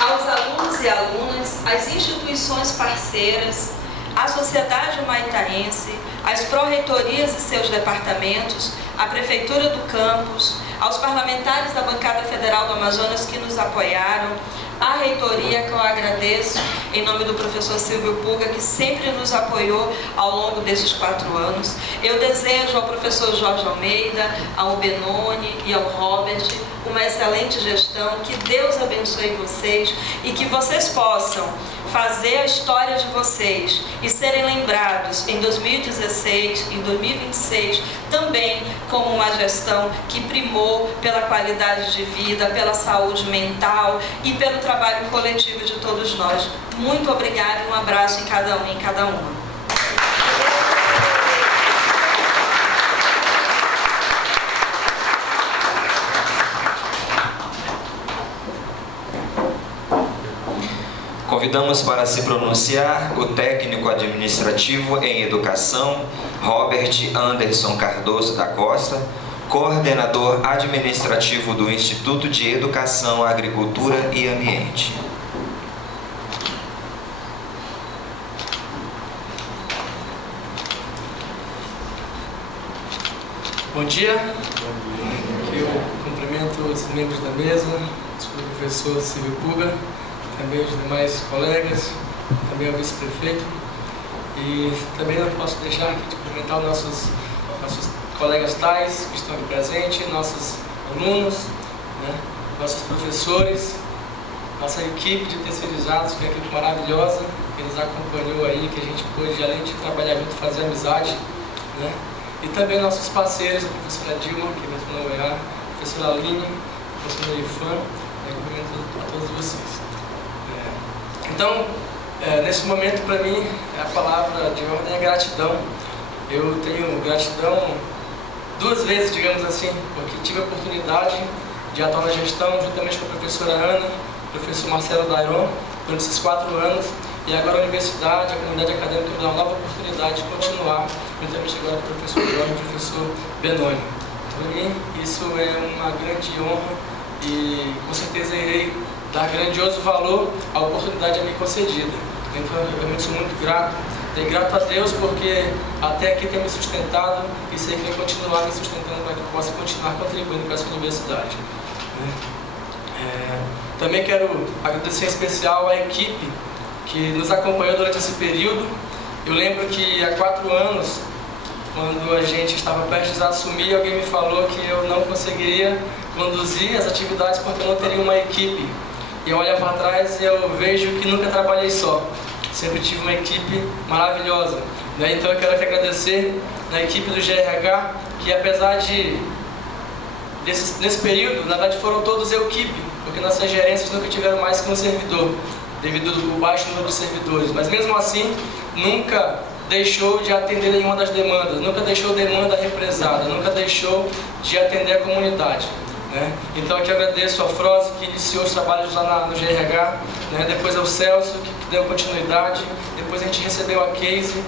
Aos alunos e alunas, às instituições parceiras, à sociedade humaitaense, às pró-reitorias e seus departamentos, à Prefeitura do Campus, aos parlamentares da Bancada Federal do Amazonas que nos apoiaram, à reitoria, que eu agradeço, em nome do professor Silvio Puga, que sempre nos apoiou ao longo desses 4 anos. Eu desejo ao professor Jorge Almeida, ao Benoni e ao Robert uma excelente gestão, que Deus abençoe vocês e que vocês possam fazer a história de vocês e serem lembrados em 2016, em 2026, também como uma gestão que primou pela qualidade de vida, pela saúde mental e pelo trabalho coletivo de todos nós. Muito obrigada e um abraço em cada um e em cada uma. Convidamos para se pronunciar o técnico administrativo em educação, Robert Anderson Cardoso da Costa, coordenador administrativo do Instituto de Educação, Agricultura e Ambiente. Bom dia. Aqui eu cumprimento os membros da mesa, o professor Silvio Puga, também os demais colegas, também o vice-prefeito. E também não posso deixar aqui de cumprimentar os nossos colegas tais que estão aqui presentes, nossos alunos, né, nossos professores, nossa equipe de terceirizados, que é uma equipe maravilhosa, que nos acompanhou aí, que a gente pôde, além de trabalhar junto, fazer amizade, né? E também nossos parceiros, a professora Dilma, que vai não errar, a professora Aline, a professora Ifan, cumprimento a todos vocês. Então, nesse momento, para mim, a palavra de ordem é gratidão. Eu tenho gratidão 2 vezes, digamos assim, porque tive a oportunidade de atuar na gestão juntamente com a professora Ana, o professor Marcelo Dairon, durante esses 4 anos, e agora a universidade, a comunidade acadêmica me dá uma nova oportunidade de continuar, juntamente agora com o professor Jorge e o professor Benoni. Para mim, isso é uma grande honra e com certeza irei dar grandioso valor à oportunidade a me concedida. Então, eu realmente sou muito grato. Tenho grato a Deus porque até aqui tem me sustentado e sei que vai continuar me sustentando para que eu possa continuar contribuindo com essa universidade. Também quero agradecer em especial a equipe que nos acompanhou durante esse período. Eu lembro que há 4 anos, quando a gente estava prestes a assumir, alguém me falou que eu não conseguiria conduzir as atividades porque eu não teria uma equipe. E eu olho para trás e eu vejo que nunca trabalhei só. Sempre tive uma equipe maravilhosa. Então eu quero aqui agradecer a equipe do GRH, que apesar de, nesse período, na verdade foram todos equipe, porque nossas gerências nunca tiveram mais que um servidor, devido ao baixo número de servidores. Mas mesmo assim, nunca deixou de atender nenhuma das demandas, nunca deixou demanda represada, nunca deixou de atender a comunidade. Então aqui eu agradeço ao Froze, que iniciou os trabalhos lá no GRH, depois ao Celso, que deu continuidade, depois a gente recebeu a Casey,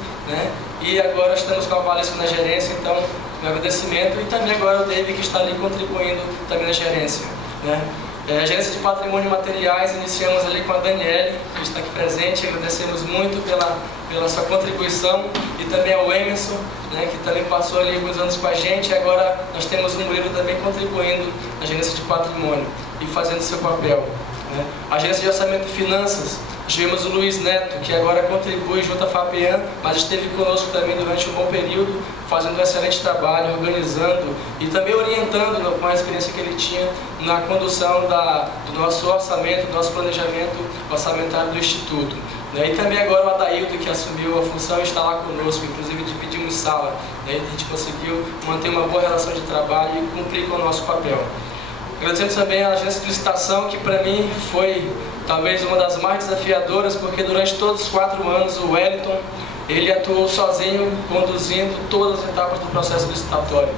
e agora estamos com a Valesca na gerência, então meu agradecimento, e também agora o David, que está ali contribuindo também na gerência. A gerência de patrimônio e materiais, iniciamos ali com a Daniele, que está aqui presente, agradecemos muito pela sua contribuição, e também ao Emerson, que também passou ali alguns anos com a gente, e agora nós temos um Murilo também contribuindo na gerência de patrimônio e fazendo seu papel. A gerência de orçamento e finanças, tivemos o Luiz Neto, que agora contribui junto à FAPEAN, mas esteve conosco também durante um bom período, fazendo um excelente trabalho, organizando e também orientando com a experiência que ele tinha na condução do nosso orçamento, do nosso planejamento orçamentário do Instituto. E também agora o Adaildo, que assumiu a função, está lá conosco, inclusive dividimos sala. A gente conseguiu manter uma boa relação de trabalho e cumprir com o nosso papel. Agradecendo também a agência de licitação, que para mim foi talvez uma das mais desafiadoras, porque durante todos os 4 anos o Wellington, ele atuou sozinho, conduzindo todas as etapas do processo licitatório,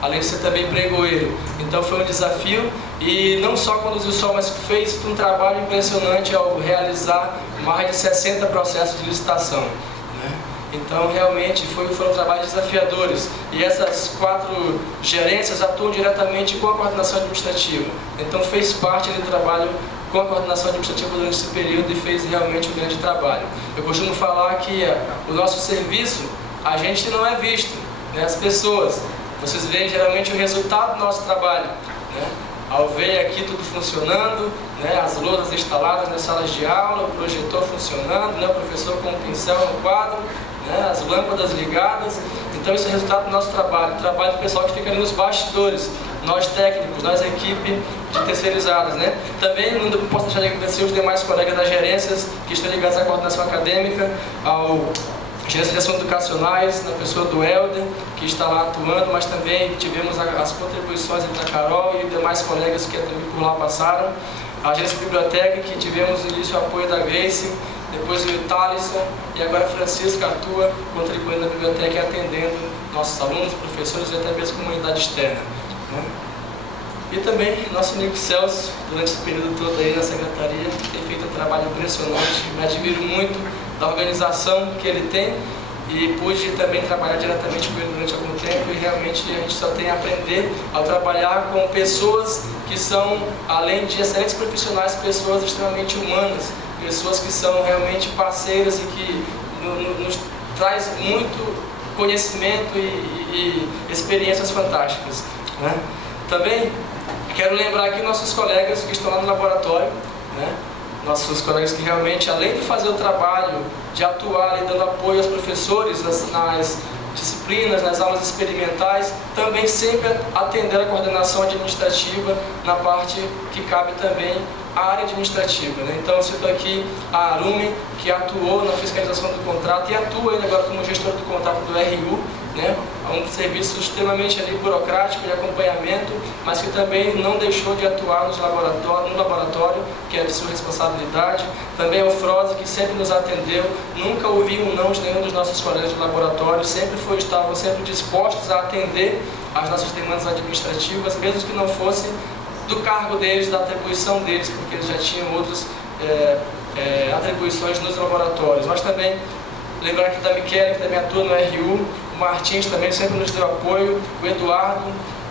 além de ser também pregoeiro. Então foi um desafio e não só conduziu só, mas fez um trabalho impressionante ao realizar mais de 60 processos de licitação, né? Então, realmente, foram trabalhos desafiadores. E essas 4 gerências atuam diretamente com a coordenação administrativa. Então, fez parte do trabalho com a coordenação administrativa durante esse período e fez realmente um grande trabalho. Eu costumo falar que o nosso serviço, a gente não é visto, né? As pessoas, vocês veem geralmente o resultado do nosso trabalho, né? Ao ver aqui tudo funcionando, né? As louças instaladas nas salas de aula, o projetor funcionando, né? O professor com o pincel no quadro, né? As lâmpadas ligadas. Então, isso é o resultado do nosso trabalho, o trabalho do pessoal que fica ali nos bastidores, nós técnicos, nós equipe de terceirizadas, né? Também não posso deixar de agradecer os demais colegas das gerências que estão ligados à coordenação acadêmica, ao gerência de ações educacionais, na pessoa do Helder, que está lá atuando, mas também tivemos as contribuições da Carol e demais colegas que também por lá passaram. A gerência de biblioteca, que tivemos no início o apoio da Grace, depois o Thalisson e agora a Francisca atua contribuindo na biblioteca e atendendo nossos alunos, professores e até mesmo comunidade externa, né? E também nosso amigo Celso, durante esse período todo aí na secretaria, tem feito um trabalho impressionante. Me admiro muito da organização que ele tem e pude também trabalhar diretamente com ele durante algum tempo e realmente a gente só tem a aprender ao trabalhar com pessoas que são, além de excelentes profissionais, pessoas extremamente humanas, pessoas que são realmente parceiras e que nos traz muito conhecimento e experiências fantásticas, né? Também quero lembrar aqui nossos colegas que estão lá no laboratório, né? Nossos colegas que realmente, além de fazer o trabalho, de atuar e dando apoio aos professores nas disciplinas, nas aulas experimentais, também sempre atender a coordenação administrativa na parte que cabe também à área administrativa, né? Então, eu cito aqui a Arumi, que atuou na fiscalização do contrato e atua ainda agora como gestor do contrato do RU, né? Um serviço extremamente ali burocrático de acompanhamento, mas que também não deixou de atuar no laboratório, que é de sua responsabilidade. Também o Froze, que sempre nos atendeu, nunca ouviu um não de nenhum dos nossos colegas de laboratório, estavam sempre dispostos a atender às nossas demandas administrativas, mesmo que não fosse do cargo deles, da atribuição deles, porque eles já tinham outras atribuições nos laboratórios. Mas também lembrar aqui da Michele, que também atua no RU, o Martins também sempre nos deu apoio, o Eduardo,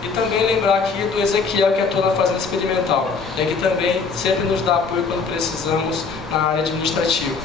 e também lembrar aqui do Ezequiel, que atua na Fazenda Experimental, né, que também sempre nos dá apoio quando precisamos na área administrativa.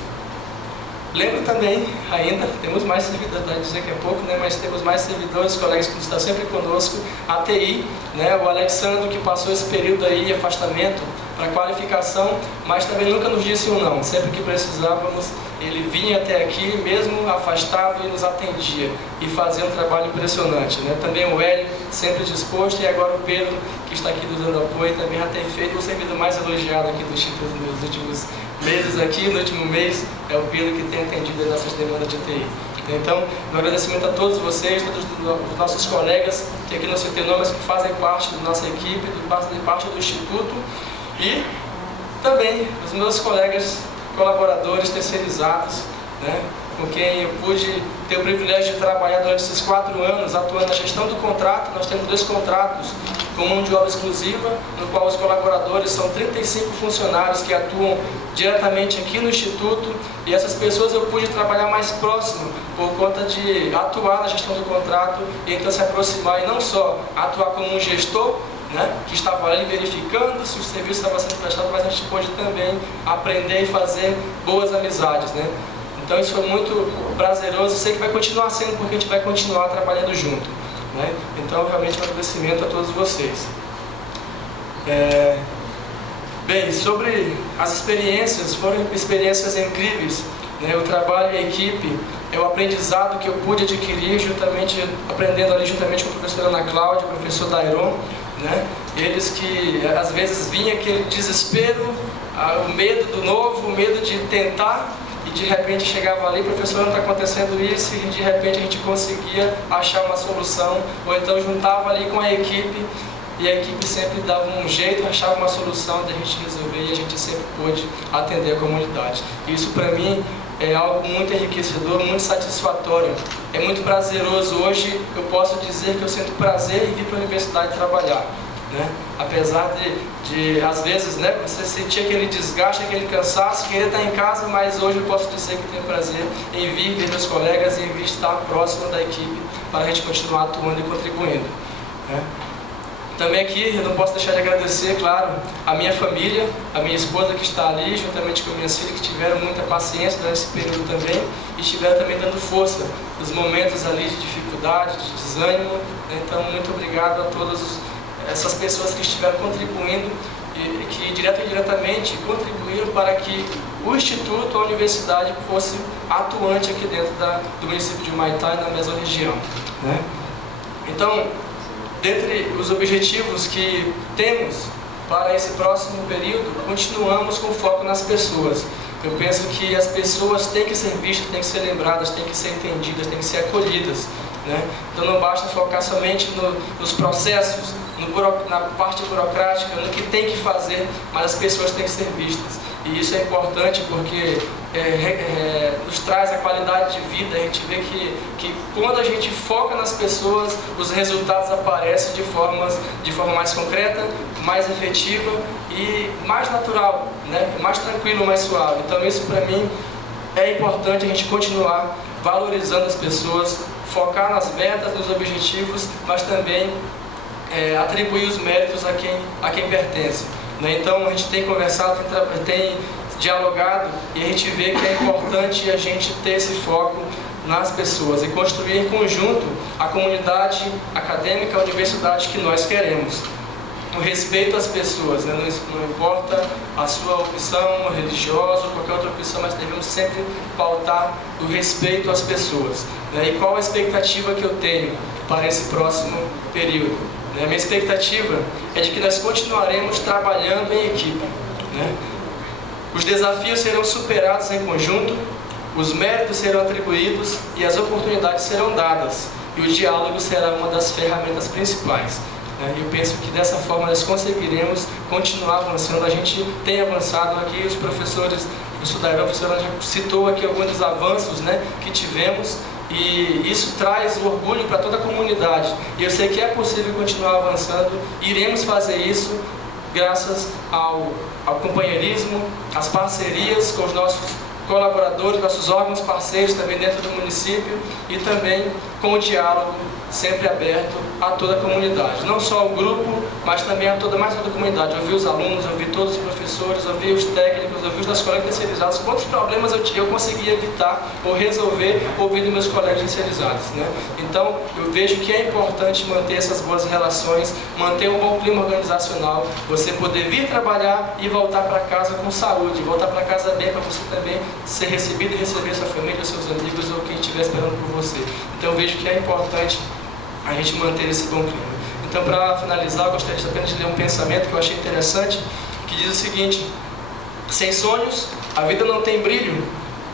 Lembro também, ainda, temos mais servidores, vai dizer que é pouco, né, mas temos mais servidores, colegas que estão sempre conosco, a TI, né, o Alexandre, que passou esse período aí de afastamento para qualificação, mas também nunca nos disse um não. Sempre que precisávamos, ele vinha até aqui, mesmo afastado, e nos atendia e fazia um trabalho impressionante, né? Também o Hélio, sempre disposto, e agora o Pedro, que está aqui nos dando apoio, também já tem feito o servidor mais elogiado aqui do Instituto nos últimos meses aqui. No último mês é o Pedro que tem atendido as nossas demandas de TI. Então, um agradecimento a todos vocês, todos os nossos colegas, que aqui não citei nomes, que fazem parte da nossa equipe, fazem parte do Instituto, e também os meus colegas colaboradores terceirizados, né, com quem eu pude ter o privilégio de trabalhar durante esses 4 anos, atuando na gestão do contrato. Nós temos 2 contratos com mão de obra exclusiva, no qual os colaboradores são 35 funcionários que atuam diretamente aqui no Instituto, e essas pessoas eu pude trabalhar mais próximo por conta de atuar na gestão do contrato e então se aproximar e não só atuar como um gestor, né, que estava ali verificando se o serviço estava sendo prestado, mas a gente pôde também aprender e fazer boas amizades, né? Então isso foi muito prazeroso, sei que vai continuar sendo, porque a gente vai continuar trabalhando junto, né? Então realmente um agradecimento a todos vocês. Bem, sobre as experiências, foram experiências incríveis, né? O trabalho e a equipe, é o aprendizado que eu pude adquirir juntamente, aprendendo ali juntamente com a professora Ana Cláudia, o professor Dairon, né? Eles que às vezes vinha aquele desespero, o medo do novo, o medo de tentar, e de repente chegava ali, professor, não está acontecendo isso, e de repente a gente conseguia achar uma solução, ou então juntava ali com a equipe, e a equipe sempre dava um jeito, achava uma solução de a gente resolver, e a gente sempre pôde atender a comunidade. Isso para mim é algo muito enriquecedor, muito satisfatório, é muito prazeroso. Hoje eu posso dizer que eu sinto prazer em vir para a universidade trabalhar, né? Apesar de às vezes, né, você sentir aquele desgaste, aquele cansaço, querer estar em casa, mas hoje eu posso dizer que tenho prazer em vir ver meus colegas e em vir estar próximo da equipe para a gente continuar atuando e contribuindo, né? Também aqui eu não posso deixar de agradecer, claro, a minha família, a minha esposa que está ali, juntamente com minhas filhas, que tiveram muita paciência durante esse período também e estiveram também dando força nos momentos ali de dificuldade, de desânimo. Então, muito obrigado a todas essas pessoas que estiveram contribuindo e que direto e indiretamente contribuíram para que o Instituto, a universidade, fosse atuante aqui dentro do município de Humaitá e na mesma região, né? Então, dentre os objetivos que temos para esse próximo período, continuamos com foco nas pessoas. Eu penso que as pessoas têm que ser vistas, têm que ser lembradas, têm que ser entendidas, têm que ser acolhidas, né? Então não basta focar somente nos processos, na parte burocrática, no que tem que fazer, mas as pessoas têm que ser vistas. E isso é importante porque nos traz a qualidade de vida. A gente vê que quando a gente foca nas pessoas, os resultados aparecem de forma mais concreta, mais efetiva e mais natural, né? Mais tranquilo, mais suave. Então isso para mim é importante, a gente continuar valorizando as pessoas, focar nas metas, nos objetivos, mas também atribuir os méritos a quem pertence, né? Então a gente tem conversado, tem dialogado e a gente vê que é importante a gente ter esse foco nas pessoas e construir em conjunto a comunidade acadêmica, a universidade que nós queremos. O respeito às pessoas, né? Não importa a sua opção religiosa ou qualquer outra opção, mas devemos sempre pautar o respeito às pessoas, né? E qual a expectativa que eu tenho para esse próximo período? A minha expectativa é de que nós continuaremos trabalhando em equipe, né? Os desafios serão superados em conjunto, os méritos serão atribuídos e as oportunidades serão dadas. E o diálogo será uma das ferramentas principais, né? Eu penso que dessa forma nós conseguiremos continuar avançando. A gente tem avançado aqui, os professores, o professor Dairão, a professora já citou aqui alguns dos avanços, né, que tivemos. E isso traz orgulho para toda a comunidade. E eu sei que é possível continuar avançando. Iremos fazer isso graças ao companheirismo, às parcerias com os nossos colaboradores, nossos órgãos parceiros também dentro do município e também com o diálogo sempre aberto a toda a comunidade. Não só o grupo, mas também a toda a comunidade. Eu vi os alunos, eu vi todos os professores, eu vi os técnicos, eu vi os nossos colegas terceirizados. Quantos problemas eu consegui evitar ou resolver ouvindo meus colegas terceirizados, né? Então, eu vejo que é importante manter essas boas relações, manter um bom clima organizacional, você poder vir trabalhar e voltar para casa com saúde, voltar para casa bem, para você também ser recebido e receber sua família, seus amigos ou quem estiver esperando por você. Então, eu vejo que é importante a gente manter esse bom clima. Então, para finalizar, eu gostaria apenas de ler um pensamento que eu achei interessante, que diz o seguinte: sem sonhos, a vida não tem brilho.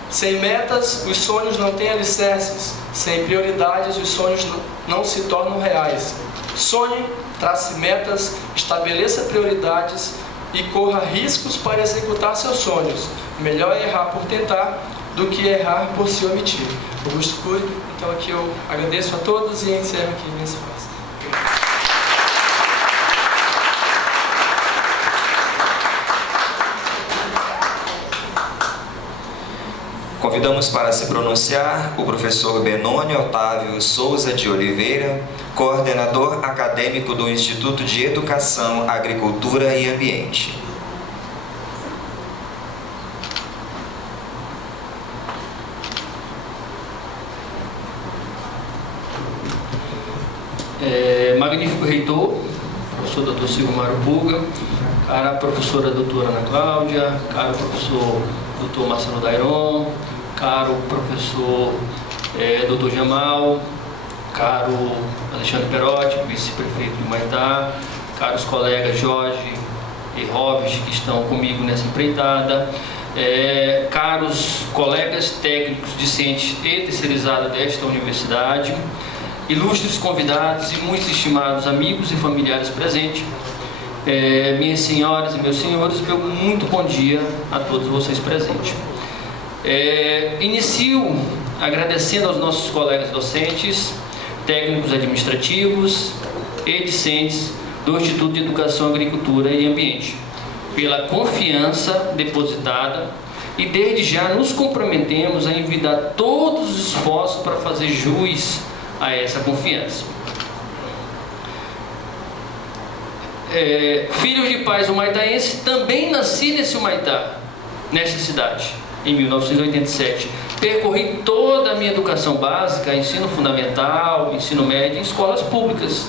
Sem metas, os sonhos não têm alicerces. Sem prioridades, os sonhos não se tornam reais. Sonhe, trace metas, estabeleça prioridades e corra riscos para executar seus sonhos. Melhor é errar por tentar do que errar por se omitir. Augusto Cury. Então aqui eu agradeço a todos e encerro aqui minha espaço. Convidamos para se pronunciar o professor Benoni Otávio Souza de Oliveira, coordenador acadêmico do Instituto de Educação, Agricultura e Ambiente. Magnífico reitor, professor Dr. Silvio Mário Puga, cara professora doutora Ana Cláudia, caro professor Dr. Marcelo Dairon, caro professor Dr. Jamal, caro Alexandre Perotti, vice-prefeito de Humaitá, caros colegas Jorge e Robert que estão comigo nessa empreitada, caros colegas técnicos, discentes e terceirizados desta universidade, ilustres convidados e muitos estimados amigos e familiares presentes, minhas senhoras e meus senhores, meu muito bom dia a todos vocês presentes. Inicio agradecendo aos nossos colegas docentes, técnicos administrativos e discentes do Instituto de Educação, Agricultura e Ambiente, pela confiança depositada, e desde já nos comprometemos a envidar todos os esforços para fazer jus a essa confiança. Filho de pais humaitaenses, também nasci nesse Humaitá, nessa cidade, em 1987. Percorri toda a minha educação básica, ensino fundamental, ensino médio, em escolas públicas.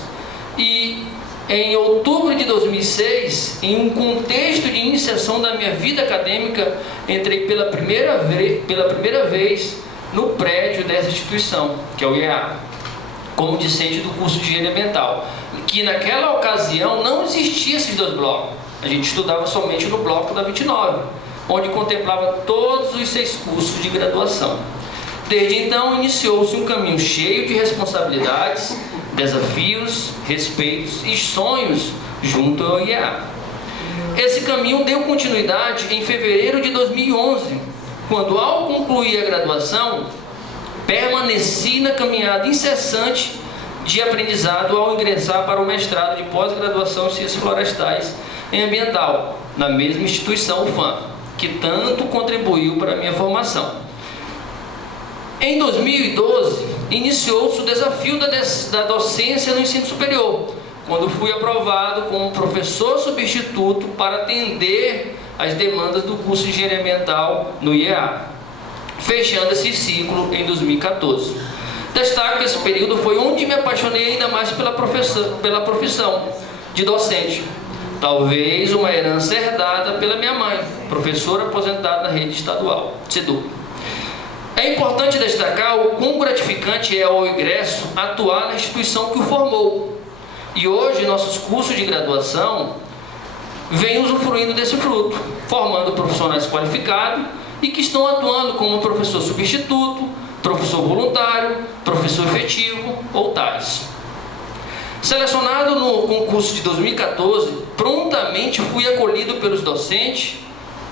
E em outubro de 2006, em um contexto de iniciação da minha vida acadêmica, entrei pela primeira vez no prédio dessa instituição, que é o IEA, como discente do curso de Engenharia Ambiental, que naquela ocasião não existia esses dois blocos. A gente estudava somente no bloco da 29, onde contemplava todos os 6 cursos de graduação. Desde então, iniciou-se um caminho cheio de responsabilidades, desafios, respeitos e sonhos junto ao IEA. Esse caminho deu continuidade em fevereiro de 2011, quando, ao concluir a graduação, permaneci na caminhada incessante de aprendizado ao ingressar para o mestrado de pós-graduação em Ciências Florestais e Ambiental, na mesma instituição, UFAM, que tanto contribuiu para a minha formação. Em 2012, iniciou-se o desafio da docência no ensino superior, quando fui aprovado como professor substituto para atender às demandas do curso de Engenharia Ambiental no IEA, fechando esse ciclo em 2014. Destaco que esse período foi onde me apaixonei ainda mais pela profissão de docente. Talvez uma herança herdada pela minha mãe, professora aposentada na rede estadual, SEDU. É importante destacar o quão gratificante é ao egresso atuar na instituição que o formou. E hoje nossos cursos de graduação vêm usufruindo desse fruto, formando profissionais qualificados e que estão atuando como professor substituto, professor voluntário, professor efetivo ou tais. Selecionado no concurso de 2014, prontamente fui acolhido pelos docentes,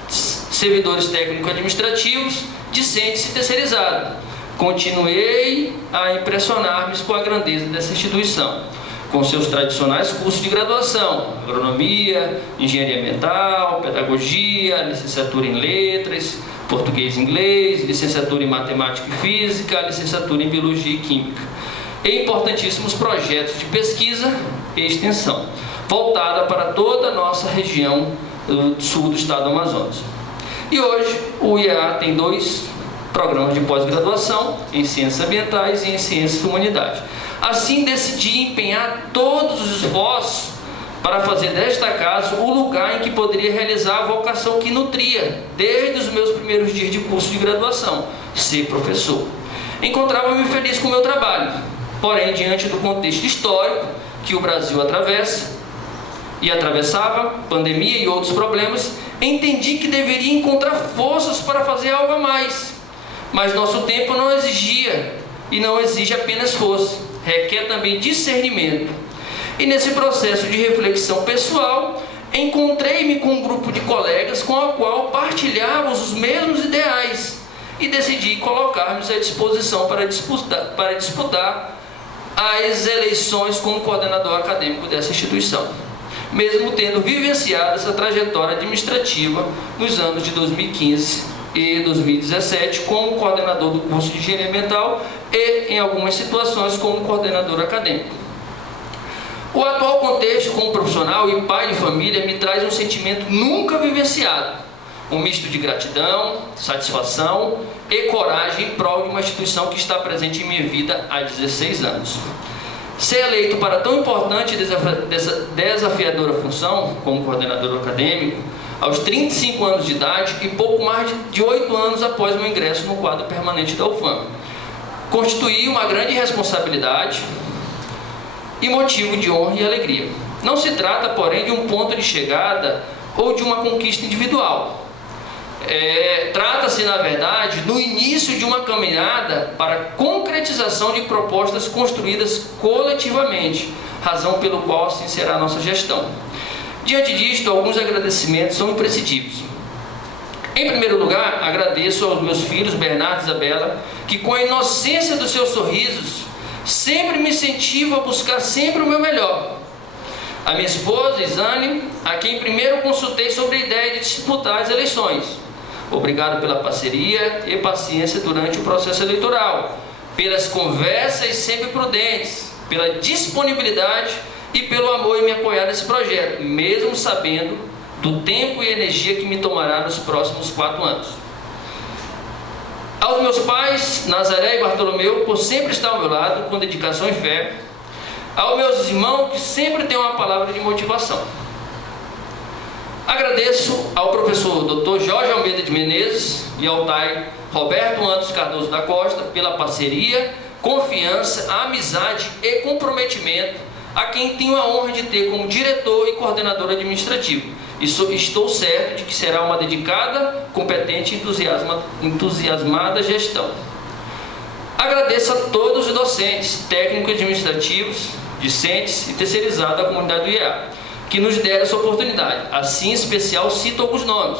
servidores técnico-administrativos, discentes e terceirizados. Continuei a impressionar-me com a grandeza dessa instituição, com seus tradicionais cursos de graduação, agronomia, engenharia ambiental, pedagogia, licenciatura em letras, português e inglês, licenciatura em matemática e física, licenciatura em biologia e química, e importantíssimos projetos de pesquisa e extensão, voltada para toda a nossa região do sul do estado do Amazonas. E hoje o IEA tem 2 programas de pós-graduação em Ciências Ambientais e em Ciências Humanidades. Assim, decidi empenhar todos os esforços para fazer desta casa o lugar em que poderia realizar a vocação que nutria desde os meus primeiros dias de curso de graduação, ser professor. Encontrava-me feliz com o meu trabalho, porém, diante do contexto histórico que o Brasil atravessa e atravessava, pandemia e outros problemas, entendi que deveria encontrar forças para fazer algo a mais. Mas nosso tempo não exigia e não exige apenas força, requer também discernimento. E nesse processo de reflexão pessoal, encontrei-me com um grupo de colegas com a qual partilhávamos os mesmos ideais e decidi colocar-nos à disposição para disputar as eleições como coordenador acadêmico dessa instituição, mesmo tendo vivenciado essa trajetória administrativa nos anos de 2015 e 2017 como coordenador do curso de Engenharia Ambiental e, em algumas situações, como coordenador acadêmico. O atual contexto como profissional e pai de família me traz um sentimento nunca vivenciado, um misto de gratidão, satisfação e coragem em prol de uma instituição que está presente em minha vida há 16 anos. Ser eleito para tão importante e desafiadora função, como coordenador acadêmico, aos 35 anos de idade e pouco mais de 8 anos após meu ingresso no quadro permanente da UFAM, constitui uma grande responsabilidade e motivo de honra e alegria. Não se trata, porém, de um ponto de chegada ou de uma conquista individual. Trata-se, na verdade, do início de uma caminhada para a concretização de propostas construídas coletivamente, razão pelo qual assim será a nossa gestão. Diante disto, alguns agradecimentos são imprescindíveis. Em primeiro lugar, agradeço aos meus filhos, Bernardo e Isabela, que com a inocência dos seus sorrisos, sempre me incentivam a buscar sempre o meu melhor. A minha esposa, Isane, a quem primeiro consultei sobre a ideia de disputar as eleições. Obrigado pela parceria e paciência durante o processo eleitoral, pelas conversas sempre prudentes, pela disponibilidade e pelo amor em me apoiar nesse projeto, mesmo sabendo do tempo e energia que me tomará nos próximos 4 anos. Aos meus pais, Nazaré e Bartolomeu, por sempre estar ao meu lado, com dedicação e fé. Aos meus irmãos, que sempre têm uma palavra de motivação. Agradeço ao professor Dr. Jorge Almeida de Menezes e ao TAI Roberto Antos Cardoso da Costa pela parceria, confiança, amizade e comprometimento, a quem tenho a honra de ter como diretor e coordenador administrativo. E estou certo de que será uma dedicada, competente e entusiasmada gestão. Agradeço a todos os docentes, técnicos administrativos, discentes e terceirizados da comunidade do IEA, que nos deram essa oportunidade. Assim, em especial, cito alguns nomes: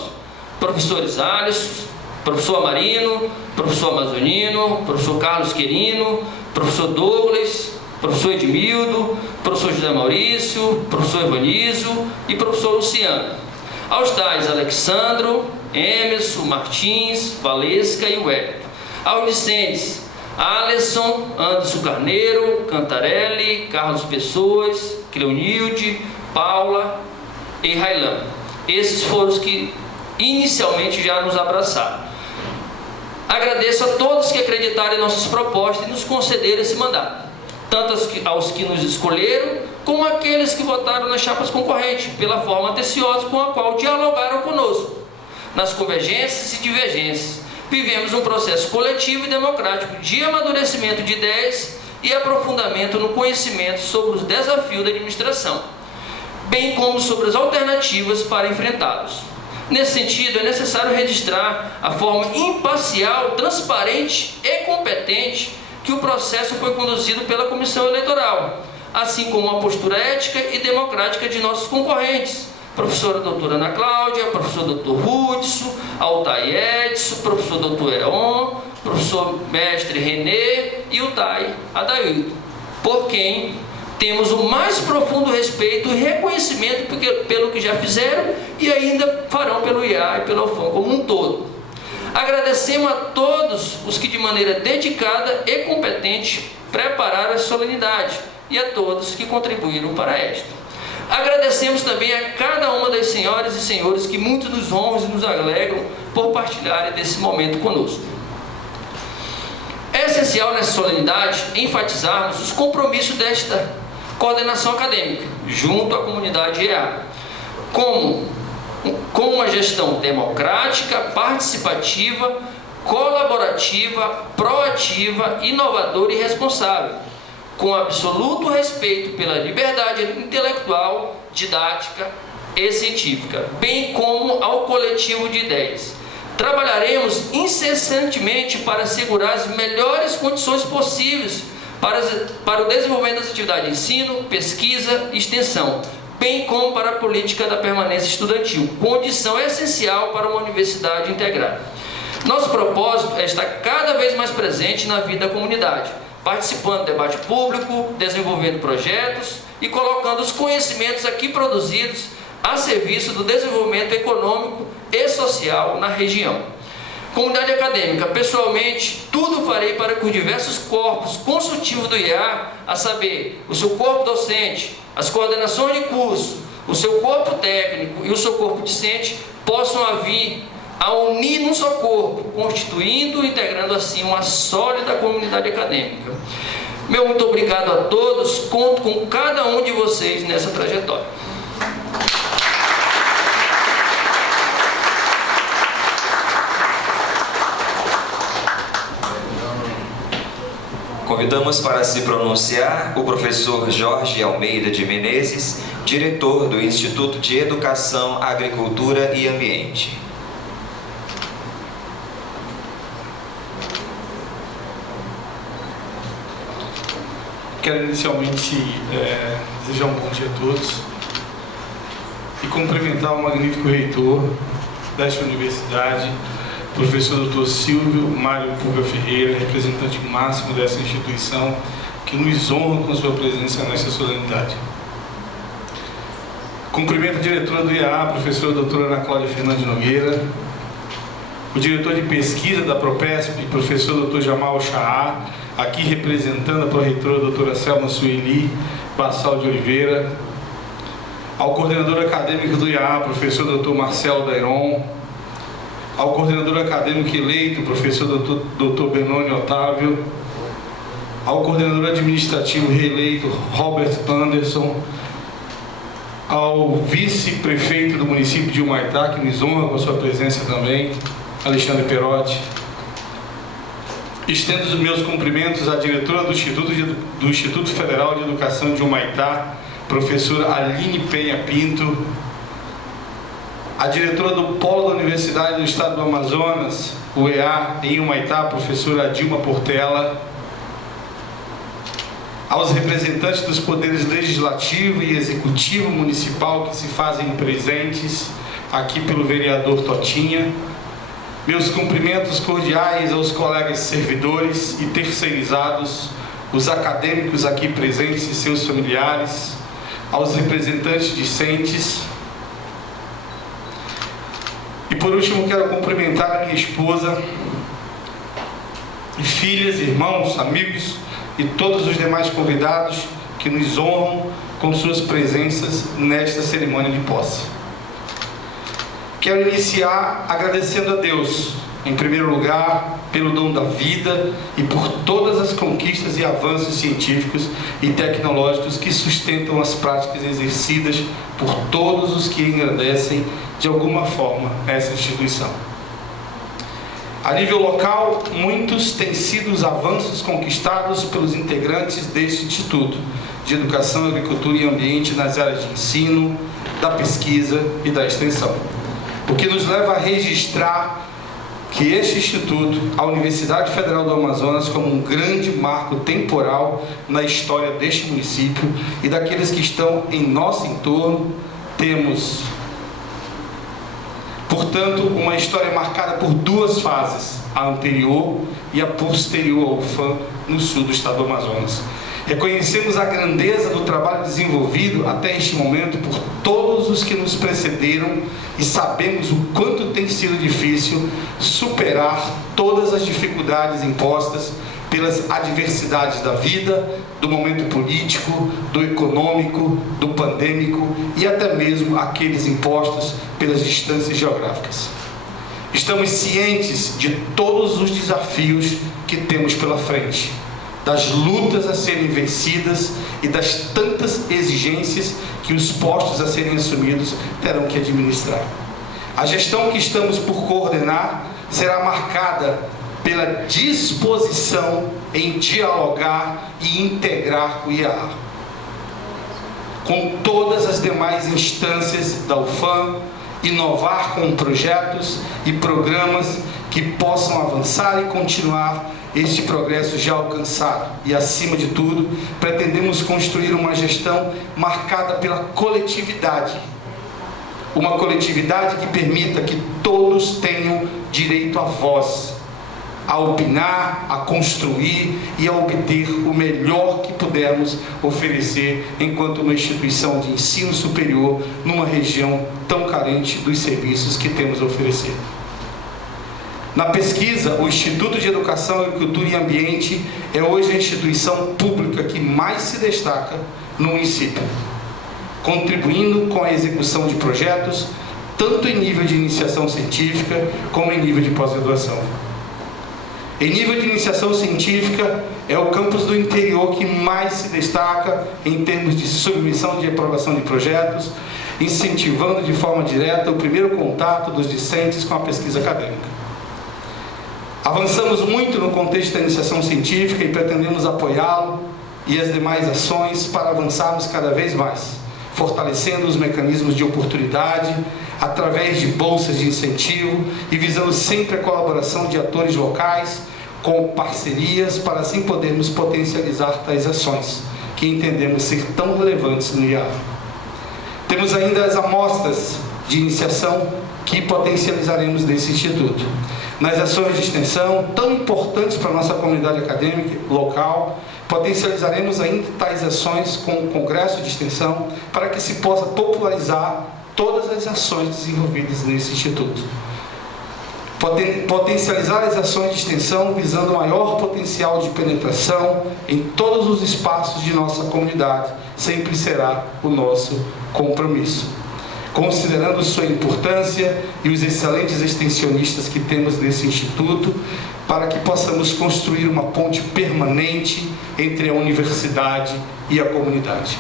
professores Alisson, professor Amarino, professor Amazonino, professor Carlos Querino, professor Douglas, professor Edmildo, professor José Maurício, professor Evanizo e professor Luciano. Aos tais Alexandro, Emerson, Martins, Valesca e Wellington. Aos discentes Alisson, Anderson Carneiro, Cantarelli, Carlos Pessoas, Cleonilde, Paula e Railan. Esses foram os que inicialmente já nos abraçaram. Agradeço a todos que acreditaram em nossas propostas e nos concederam esse mandato, tanto aos que nos escolheram, como aqueles que votaram nas chapas concorrentes, pela forma atenciosa com a qual dialogaram conosco. Nas convergências e divergências, vivemos um processo coletivo e democrático de amadurecimento de ideias e aprofundamento no conhecimento sobre os desafios da administração, bem como sobre as alternativas para enfrentá-los. Nesse sentido, é necessário registrar a forma imparcial, transparente e competente que o processo foi conduzido pela Comissão Eleitoral, assim como a postura ética e democrática de nossos concorrentes, professora doutora Ana Cláudia, professor doutor Hudson, Altair Edson, professor doutor Eon, professor mestre Renê e o TAI Adailton, por quem temos o mais profundo respeito e reconhecimento pelo que já fizeram e ainda farão pelo IEA e pela UFAM como um todo. Agradecemos a todos os que de maneira dedicada e competente prepararam a solenidade e a todos que contribuíram para esta. Agradecemos também a cada uma das senhoras e senhores que muito nos honram e nos alegram por partilharem desse momento conosco. É essencial nessa solenidade enfatizarmos os compromissos desta coordenação acadêmica, junto à comunidade IEA, com uma gestão democrática, participativa, colaborativa, proativa, inovadora e responsável, com absoluto respeito pela liberdade intelectual, didática e científica, bem como ao coletivo de ideias. Trabalharemos incessantemente para assegurar as melhores condições possíveis para o desenvolvimento das atividades de ensino, pesquisa e extensão, bem como para a política da permanência estudantil, condição essencial para uma universidade integrada. Nosso propósito é estar cada vez mais presente na vida da comunidade, participando do debate público, desenvolvendo projetos e colocando os conhecimentos aqui produzidos a serviço do desenvolvimento econômico e social na região. Comunidade acadêmica, pessoalmente, tudo farei para que os diversos corpos consultivos do IEA, a saber, o seu corpo docente, as coordenações de curso, o seu corpo técnico e o seu corpo discente, possam vir a unir num só corpo, constituindo e integrando assim uma sólida comunidade acadêmica. Meu muito obrigado a todos, conto com cada um de vocês nessa trajetória. Convidamos para se pronunciar o professor Jorge Almeida de Menezes, diretor do Instituto de Educação, Agricultura e Ambiente. Quero inicialmente desejar um bom dia a todos e cumprimentar o magnífico reitor desta universidade, professor Dr. Silvio Mário Puga Ferreira, representante máximo dessa instituição, que nos honra com sua presença nesta solenidade. Cumprimento a diretora do IAA, professora doutora Ana Cláudia Fernandes Nogueira, o diretor de pesquisa da Propesp, professor doutor Jamal Chahá, aqui representando a pró-reitora doutora Selma Sueli Bassal de Oliveira, ao coordenador acadêmico do IAA, professor doutor Marcelo Dairon, ao coordenador acadêmico eleito, professor doutor Benoni Otávio, ao coordenador administrativo reeleito, Robert Anderson, ao vice-prefeito do município de Humaitá, que nos honra com a sua presença também, Alexandre Perotti. Estendo os meus cumprimentos à diretora do Instituto Federal de Educação de Humaitá, professora Aline Penha Pinto, a diretora do Polo da Universidade do Estado do Amazonas, o EA, em Humaitá, professora Dilma Portela, aos representantes dos poderes legislativo e executivo municipal que se fazem presentes aqui pelo vereador Totinha, meus cumprimentos cordiais aos colegas servidores e terceirizados, os acadêmicos aqui presentes e seus familiares, aos representantes discentes. E por último quero cumprimentar a minha esposa, filhas, irmãos, amigos e todos os demais convidados que nos honram com suas presenças nesta cerimônia de posse. Quero iniciar agradecendo a Deus, em primeiro lugar, pelo dom da vida e por todas as conquistas e avanços científicos e tecnológicos que sustentam as práticas exercidas por todos os que engrandecem de alguma forma essa instituição. A nível local, muitos têm sido os avanços conquistados pelos integrantes deste Instituto de Educação, Agricultura e Ambiente nas áreas de ensino, da pesquisa e da extensão. O que nos leva a registrar que este Instituto, a Universidade Federal do Amazonas, como um grande marco temporal na história deste município e daqueles que estão em nosso entorno, temos, portanto, uma história marcada por duas fases, a anterior e a posterior ao UFAM no sul do estado do Amazonas. Reconhecemos a grandeza do trabalho desenvolvido até este momento por todos os que nos precederam e sabemos o quanto tem sido difícil superar todas as dificuldades impostas pelas adversidades da vida, do momento político, do econômico, do pandêmico e até mesmo aqueles impostos pelas distâncias geográficas. Estamos cientes de todos os desafios que temos pela frente, das lutas a serem vencidas e das tantas exigências que os postos a serem assumidos terão que administrar. A gestão que estamos por coordenar será marcada pela disposição em dialogar e integrar o IAA com todas as demais instâncias da UFAM, inovar com projetos e programas que possam avançar e continuar este progresso já alcançado. E, acima de tudo, pretendemos construir uma gestão marcada pela coletividade. Uma coletividade que permita que todos tenham direito à voz, a opinar, a construir e a obter o melhor que pudermos oferecer enquanto uma instituição de ensino superior numa região tão carente dos serviços que temos a oferecer. Na pesquisa, o Instituto de Educação, Agricultura e Ambiente é hoje a instituição pública que mais se destaca no município, contribuindo com a execução de projetos, tanto em nível de iniciação científica, como em nível de pós-graduação. Em nível de iniciação científica, é o campus do interior que mais se destaca em termos de submissão de aprovação de projetos, incentivando de forma direta o primeiro contato dos discentes com a pesquisa acadêmica. Avançamos muito no contexto da iniciação científica e pretendemos apoiá-lo e as demais ações para avançarmos cada vez mais, fortalecendo os mecanismos de oportunidade através de bolsas de incentivo e visando sempre a colaboração de atores locais com parcerias para assim podermos potencializar tais ações que entendemos ser tão relevantes no IAA. Temos ainda as amostras de iniciação que potencializaremos nesse instituto. Nas ações de extensão, tão importantes para a nossa comunidade acadêmica local, potencializaremos ainda tais ações com o Congresso de Extensão para que se possa popularizar todas as ações desenvolvidas nesse instituto. Potencializar as ações de extensão visando maior potencial de penetração em todos os espaços de nossa comunidade sempre será o nosso compromisso. Considerando sua importância e os excelentes extensionistas que temos nesse instituto, para que possamos construir uma ponte permanente entre a universidade e a comunidade.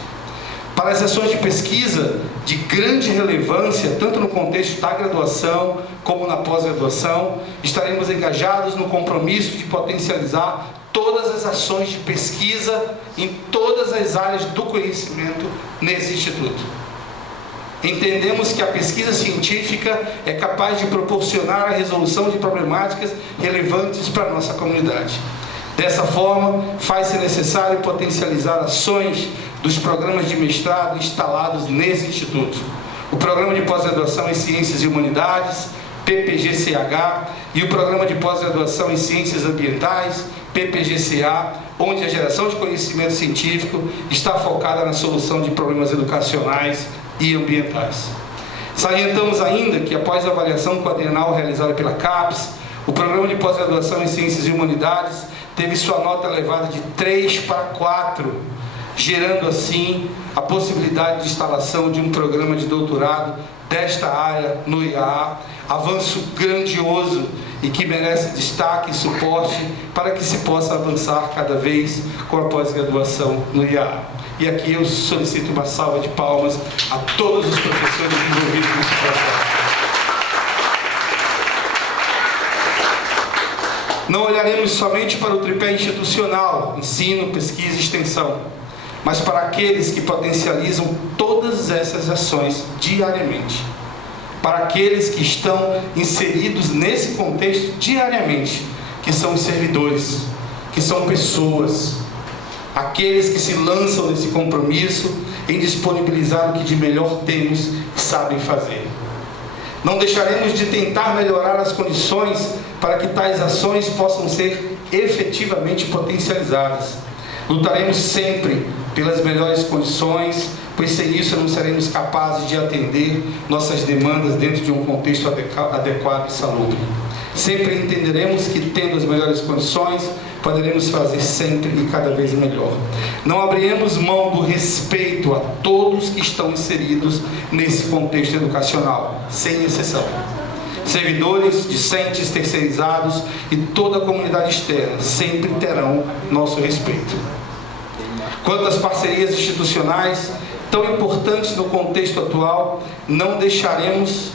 Para as ações de pesquisa de grande relevância, tanto no contexto da graduação como na pós-graduação, estaremos engajados no compromisso de potencializar todas as ações de pesquisa em todas as áreas do conhecimento nesse instituto. Entendemos que a pesquisa científica é capaz de proporcionar a resolução de problemáticas relevantes para a nossa comunidade. Dessa forma, faz-se necessário potencializar ações dos programas de mestrado instalados nesse instituto. O Programa de Pós-Graduação em Ciências e Humanidades, PPGCH, e o Programa de Pós-Graduação em Ciências Ambientais, PPGCA, onde a geração de conhecimento científico está focada na solução de problemas educacionais e ambientais. Salientamos ainda que, após a avaliação quadrienal realizada pela CAPES, o Programa de Pós-Graduação em Ciências e Humanidades teve sua nota elevada de 3 para 4, gerando assim a possibilidade de instalação de um programa de doutorado desta área no IAA, avanço grandioso e que merece destaque e suporte para que se possa avançar cada vez com a pós-graduação no IAA. E aqui eu solicito uma salva de palmas a todos os professores envolvidos nesse processo. Não olharemos somente para o tripé institucional, ensino, pesquisa e extensão, mas para aqueles que potencializam todas essas ações diariamente. Para aqueles que estão inseridos nesse contexto diariamente, que são os servidores, que são pessoas, aqueles que se lançam nesse compromisso em disponibilizar o que de melhor temos e sabem fazer. Não deixaremos de tentar melhorar as condições para que tais ações possam ser efetivamente potencializadas. Lutaremos sempre pelas melhores condições, pois sem isso não seremos capazes de atender nossas demandas dentro de um contexto adequado e salubre. Sempre entenderemos que, tendo as melhores condições, poderemos fazer sempre e cada vez melhor. Não abriremos mão do respeito a todos que estão inseridos nesse contexto educacional, sem exceção. Servidores, discentes, terceirizados e toda a comunidade externa sempre terão nosso respeito. Quanto às parcerias institucionais, tão importantes no contexto atual, não deixaremos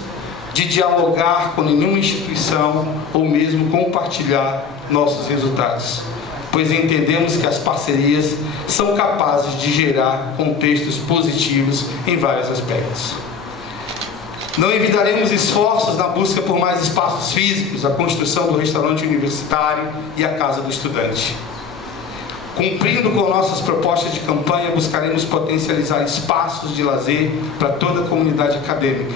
de dialogar com nenhuma instituição ou mesmo compartilhar nossos resultados, pois entendemos que as parcerias são capazes de gerar contextos positivos em vários aspectos. Não evitaremos esforços na busca por mais espaços físicos, a construção do restaurante universitário e a casa do estudante. Cumprindo com nossas propostas de campanha, buscaremos potencializar espaços de lazer para toda a comunidade acadêmica.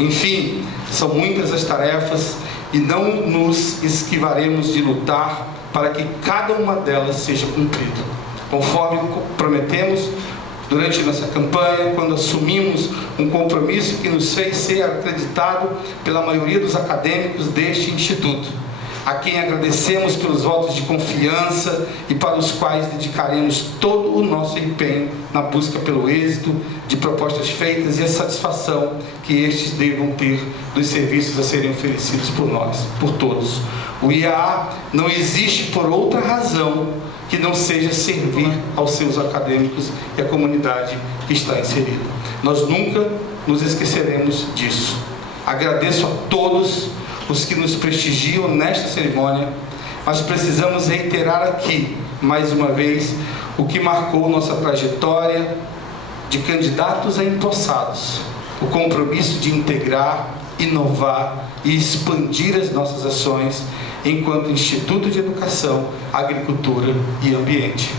Enfim, são muitas as tarefas e não nos esquivaremos de lutar para que cada uma delas seja cumprida, conforme prometemos durante nossa campanha, quando assumimos um compromisso que nos fez ser acreditado pela maioria dos acadêmicos deste instituto, a quem agradecemos pelos votos de confiança e para os quais dedicaremos todo o nosso empenho na busca pelo êxito de propostas feitas e a satisfação que estes devam ter dos serviços a serem oferecidos por nós, por todos. O IAA não existe por outra razão que não seja servir aos seus acadêmicos e à comunidade que está inserida. Nós nunca nos esqueceremos disso. Agradeço a todos os que nos prestigiam nesta cerimônia, mas precisamos reiterar aqui, mais uma vez, o que marcou nossa trajetória de candidatos a empossados, o compromisso de integrar, inovar e expandir as nossas ações enquanto Instituto de Educação, Agricultura e Ambiente.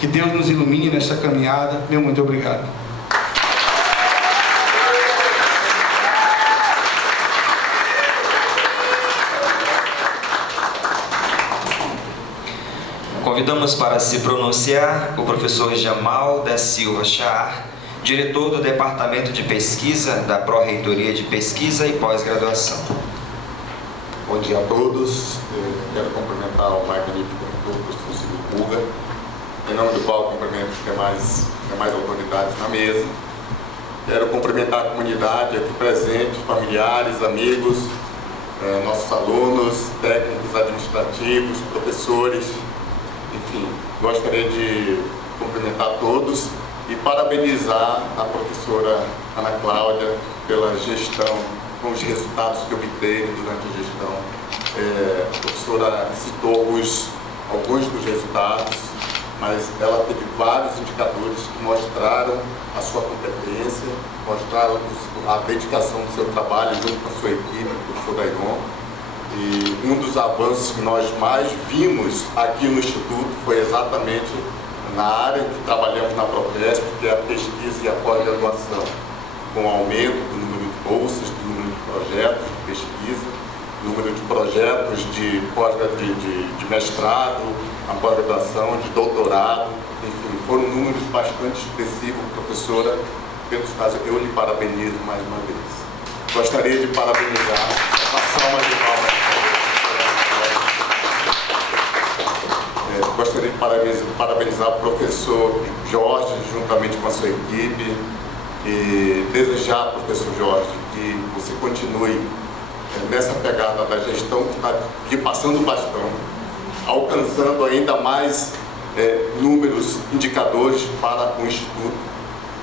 Que Deus nos ilumine nesta caminhada. Meu muito obrigado. Meu muito obrigado. Convidamos para se pronunciar o professor Jamal da Silva Char, diretor do Departamento de Pesquisa da Pró-Reitoria de Pesquisa e Pós-Graduação. Bom dia a todos. Eu quero cumprimentar o magnífico professor Silvio Puga, em nome do qual cumprimento os demais autoridades na mesa. Quero cumprimentar a comunidade aqui presente, familiares, amigos, nossos alunos, técnicos administrativos, professores, enfim, gostaria de cumprimentar todos e parabenizar a professora Ana Cláudia pela gestão, com os resultados que obteve durante a gestão. A professora citou alguns dos resultados, mas ela teve vários indicadores que mostraram a sua competência, mostraram a dedicação do seu trabalho junto com a sua equipe, o professor Dairon. E um dos avanços que nós mais vimos aqui no Instituto foi exatamente na área que trabalhamos na Propesp, que é a pesquisa e a pós-graduação, com o aumento do número de bolsas, do número de projetos de pesquisa, número de projetos de mestrado, a pós-graduação, de doutorado, enfim, foram números bastante expressivos, professora, pelos quais eu lhe parabenizo mais uma vez. Gostaria de parabenizar, uma salva de palmas. Gostaria de parabenizar o professor Jorge, juntamente com a sua equipe, e desejar, professor Jorge, que você continue nessa pegada da gestão, que está aqui passando o bastão, alcançando ainda mais números, indicadores para o Instituto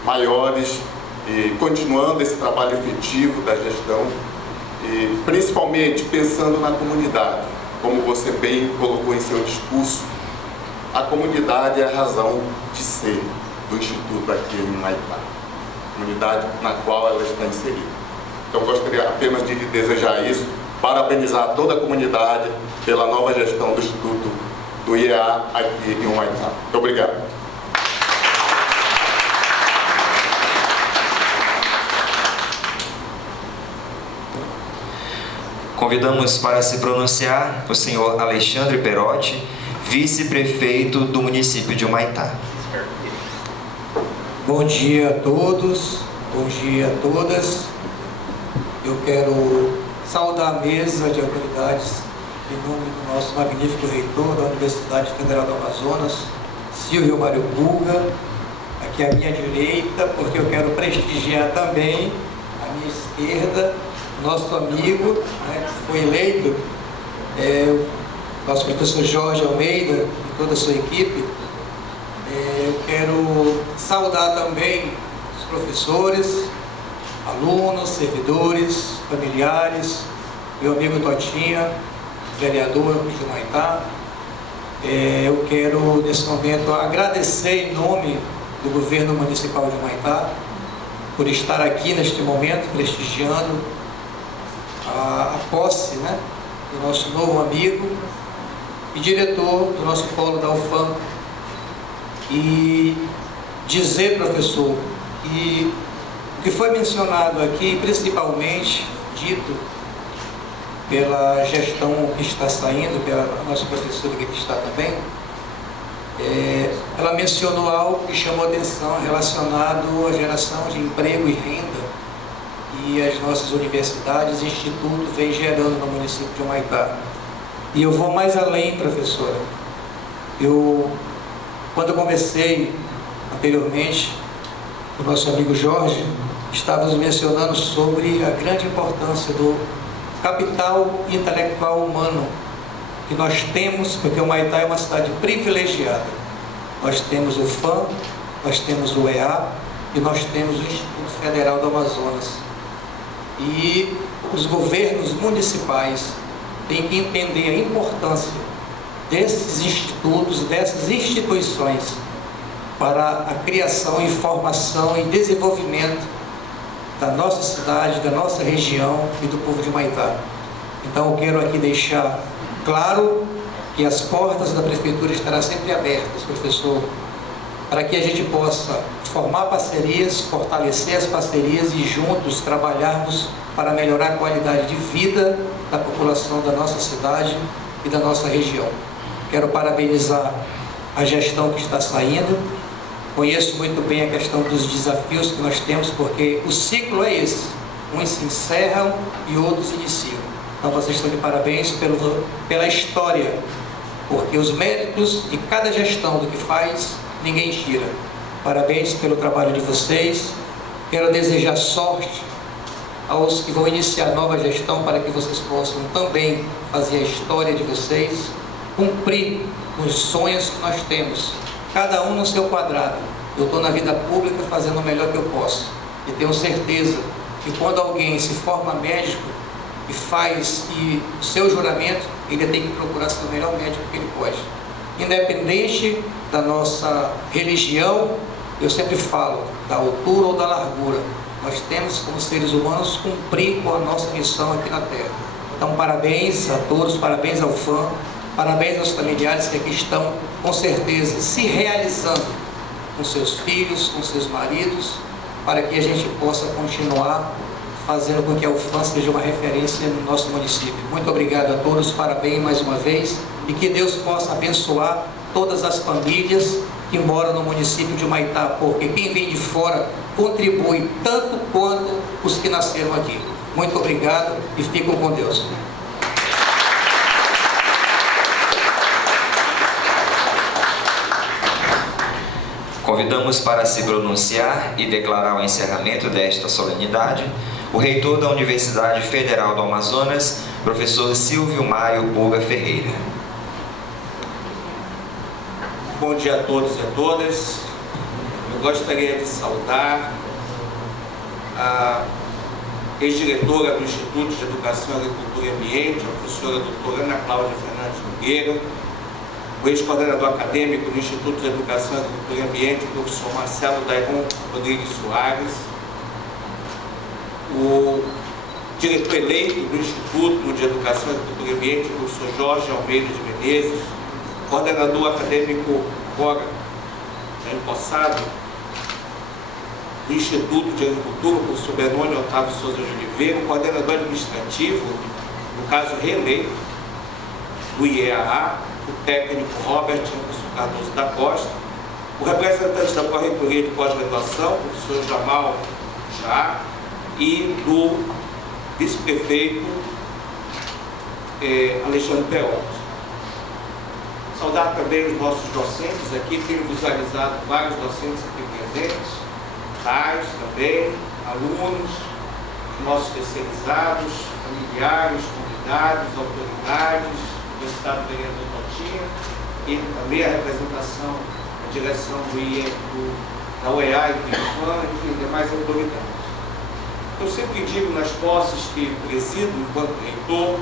maiores, e continuando esse trabalho efetivo da gestão, e principalmente pensando na comunidade, como você bem colocou em seu discurso. A comunidade é a razão de ser do Instituto aqui em Humaitá, comunidade na qual ela está inserida. Então, gostaria apenas de lhe desejar isso, parabenizar toda a comunidade pela nova gestão do Instituto do IEA aqui em Humaitá. Muito obrigado. Convidamos para se pronunciar o senhor Alexandre Perotti, vice-prefeito do município de Humaitá. Bom dia a todos, bom dia a todas. Eu quero saudar a mesa de autoridades em nome do nosso magnífico reitor da Universidade Federal do Amazonas, Silvio Mário Puga, aqui à minha direita, porque eu quero prestigiar também à minha esquerda, nosso amigo, né, que foi eleito, nosso professor Jorge Almeida e toda a sua equipe. Eu quero saudar também os professores, alunos, servidores, familiares, meu amigo Totinha, vereador de Humaitá. Eu quero, nesse momento, agradecer em nome do governo municipal de Humaitá por estar aqui neste momento, prestigiando a posse, né, do nosso novo amigo e diretor do nosso polo da UFAM. E dizer, professor, que o que foi mencionado aqui, principalmente dito pela gestão que está saindo, pela nossa professora que está também, ela mencionou algo que chamou atenção relacionado à geração de emprego e renda e as nossas universidades e institutos vêm gerando no município de Humaitá. E eu vou mais além, professora. Quando eu conversei anteriormente com o nosso amigo Jorge, estávamos mencionando sobre a grande importância do capital intelectual humano que nós temos, porque Humaitá é uma cidade privilegiada. Nós temos o FAM, nós temos o EA e nós temos o Instituto Federal do Amazonas. E os governos municipais têm que entender a importância desses institutos, dessas instituições para a criação, formação e desenvolvimento da nossa cidade, da nossa região e do povo de Humaitá. Então eu quero aqui deixar claro que as portas da Prefeitura estarão sempre abertas, professor, para que a gente possa formar parcerias, fortalecer as parcerias e juntos trabalharmos para melhorar a qualidade de vida da população da nossa cidade e da nossa região. Quero parabenizar a gestão que está saindo. Conheço muito bem a questão dos desafios que nós temos, porque o ciclo é esse. Uns se encerram e outros iniciam. Então vocês estão de parabéns pela história, porque os méritos de cada gestão do que faz, ninguém tira. Parabéns pelo trabalho de vocês. Quero desejar sorte aos que vão iniciar nova gestão, para que vocês possam também fazer a história de vocês, cumprir os sonhos que nós temos, cada um no seu quadrado. Eu estou na vida pública fazendo o melhor que eu posso, e tenho certeza que quando alguém se forma médico e faz o seu juramento, ele tem que procurar ser o melhor médico que ele pode. Independente da nossa religião, eu sempre falo, da altura ou da largura, nós temos como seres humanos cumprir com a nossa missão aqui na Terra. Então parabéns a todos, parabéns ao fã, parabéns aos familiares que aqui estão, com certeza, se realizando com seus filhos, com seus maridos, para que a gente possa continuar fazendo com que a UFAM seja uma referência no nosso município. Muito obrigado a todos, parabéns mais uma vez, e que Deus possa abençoar todas as famílias que moram no município de Humaitá, porque quem vem de fora contribui tanto quanto os que nasceram aqui. Muito obrigado e fiquem com Deus. Convidamos para se pronunciar e declarar o encerramento desta solenidade o reitor da Universidade Federal do Amazonas, professor Silvio Maio Puga Ferreira. Bom dia a todos e a todas. Eu gostaria de saudar a ex-diretora do Instituto de Educação, Agricultura e Ambiente, a professora doutora Ana Cláudia Fernandes Nogueira, o ex-coordenador acadêmico do Instituto de Educação, Agricultura e Ambiente, o professor Marcelo Dairon Rodrigues Soares, o diretor eleito do Instituto de Educação, Agricultura e Ambiente, o professor Jorge Almeida de Menezes, coordenador acadêmico agora empossado do Instituto de Agricultura, o professor Benônio Otávio Souza de Oliveira, o coordenador administrativo, no caso reeleito, do IEAA, o técnico Robert Cardoso da Costa, o representante da Correitoria de Pós-Graduação, o professor Jamal Já, e do vice-prefeito Alexandre Peotti. Saudar também os nossos docentes aqui, tenho visualizado vários docentes aqui presentes, pais também, alunos, nossos terceirizados, familiares, convidados, autoridades, do Estado Vereador Totinha, e também a representação, a direção da UEA e do IFAM, enfim, demais autoridades. Eu sempre digo nas posses que presido enquanto reitor,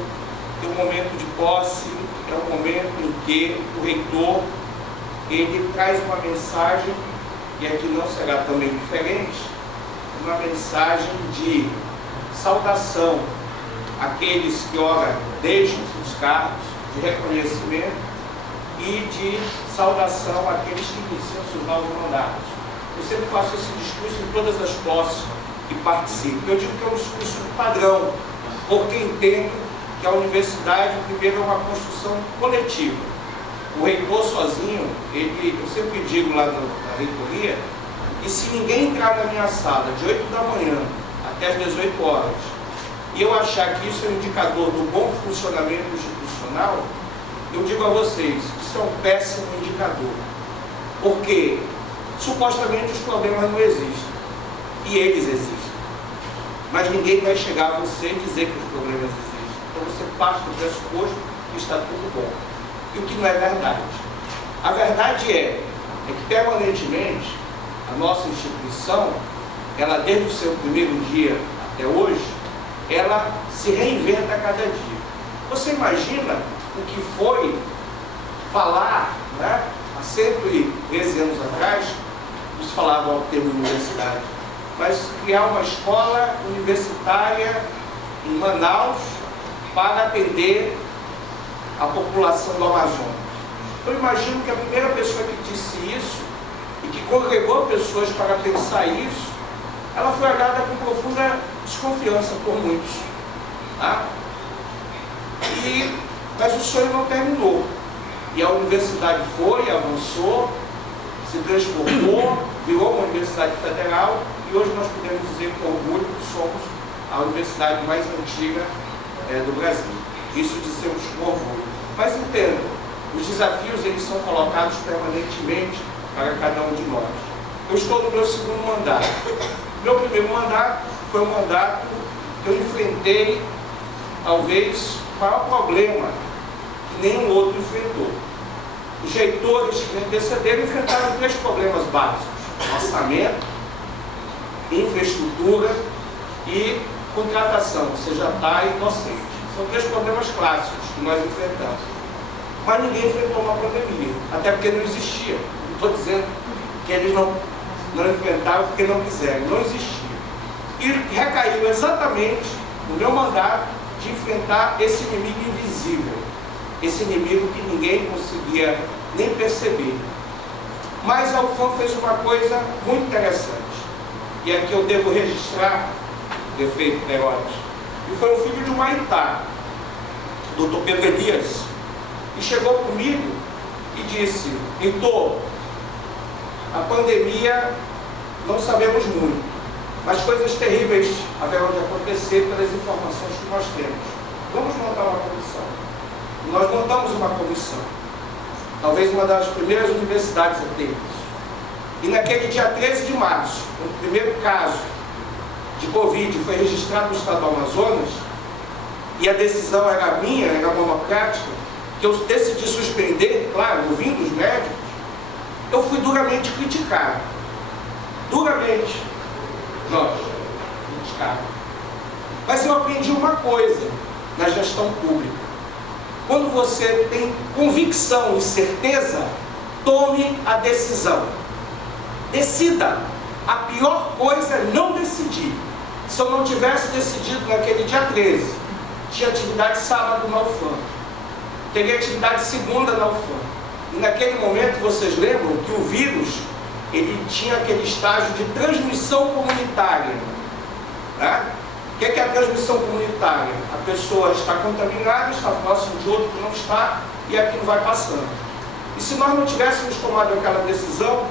que o momento de posse é um momento em que o reitor ele traz uma mensagem, e aqui não será também diferente, uma mensagem de saudação àqueles que ora deixam seus cargos, de reconhecimento e de saudação àqueles que iniciam seus novos mandatos. Eu sempre faço esse discurso em todas as posses que participo. Eu digo que é um discurso padrão, porque entendo que a universidade primeiro é uma construção coletiva. O reitor sozinho, eu sempre digo lá na reitoria, que se ninguém entrar na minha sala de 8 da manhã até as 18 horas, e eu achar que isso é um indicador do bom funcionamento institucional, eu digo a vocês, isso é um péssimo indicador, porque supostamente os problemas não existem, e eles existem, mas ninguém vai chegar a você e dizer que os problemas existem. Então você parte do pressuposto que está tudo bom, e o que não é verdade. A verdade é que permanentemente a nossa instituição, ela desde o seu primeiro dia até hoje, ela se reinventa a cada dia. Você imagina o que foi falar, né, há 113 anos atrás, eles falavam o termo universidade, mas criar uma escola universitária em Manaus para atender a população do Amazonas. Eu imagino que a primeira pessoa que disse isso e que congregou pessoas para pensar isso, ela foi olhada com profunda desconfiança por muitos. Tá? Mas o sonho não terminou. E a universidade foi, avançou, se transformou, virou uma universidade federal e hoje nós podemos dizer com orgulho que somos a universidade mais antiga do Brasil. Isso dizemos com orgulho. Mas entenda, os desafios eles são colocados permanentemente para cada um de nós. Eu estou no meu segundo mandato. Meu primeiro mandato foi um mandato que eu enfrentei, talvez, o maior problema que nenhum outro enfrentou. Os reitores que me antecederam enfrentaram 3 problemas básicos: orçamento, infraestrutura e contratação, seja TAI e docente. São 3 problemas clássicos que nós enfrentamos. Mas ninguém enfrentou uma pandemia, até porque não existia. Não estou dizendo que eles não enfrentaram porque não quiseram, não existia. E recaiu exatamente no meu mandato de enfrentar esse inimigo invisível, esse inimigo que ninguém conseguia nem perceber. Mas a UFAM fez uma coisa muito interessante, e aqui eu devo registrar o defeito Herodes, e foi o filho de Humaitá, Dr. Pedro Elias, e chegou comigo e disse: Heitor, a pandemia não sabemos muito, mas coisas terríveis haverão de acontecer pelas informações que nós temos. Vamos montar uma comissão. E nós montamos uma comissão, talvez uma das primeiras universidades a ter isso. E naquele dia 13 de março, o primeiro caso de Covid foi registrado no estado do Amazonas, e a decisão era minha, era monocrática, que eu decidi suspender, claro, ouvindo os médicos, eu fui duramente criticado. Duramente, Jorge, criticado. Mas eu aprendi uma coisa na gestão pública: quando você tem convicção e certeza, tome a decisão. Decida. A pior coisa é não decidir. Se eu não tivesse decidido naquele dia 13, tinha atividade sábado na UFAM, teria atividade segunda na UFAM. E naquele momento, vocês lembram que o vírus, ele tinha aquele estágio de transmissão comunitária. Né? O que é a transmissão comunitária? A pessoa está contaminada, está próximo de outro que não está, e aquilo vai passando. E se nós não tivéssemos tomado aquela decisão,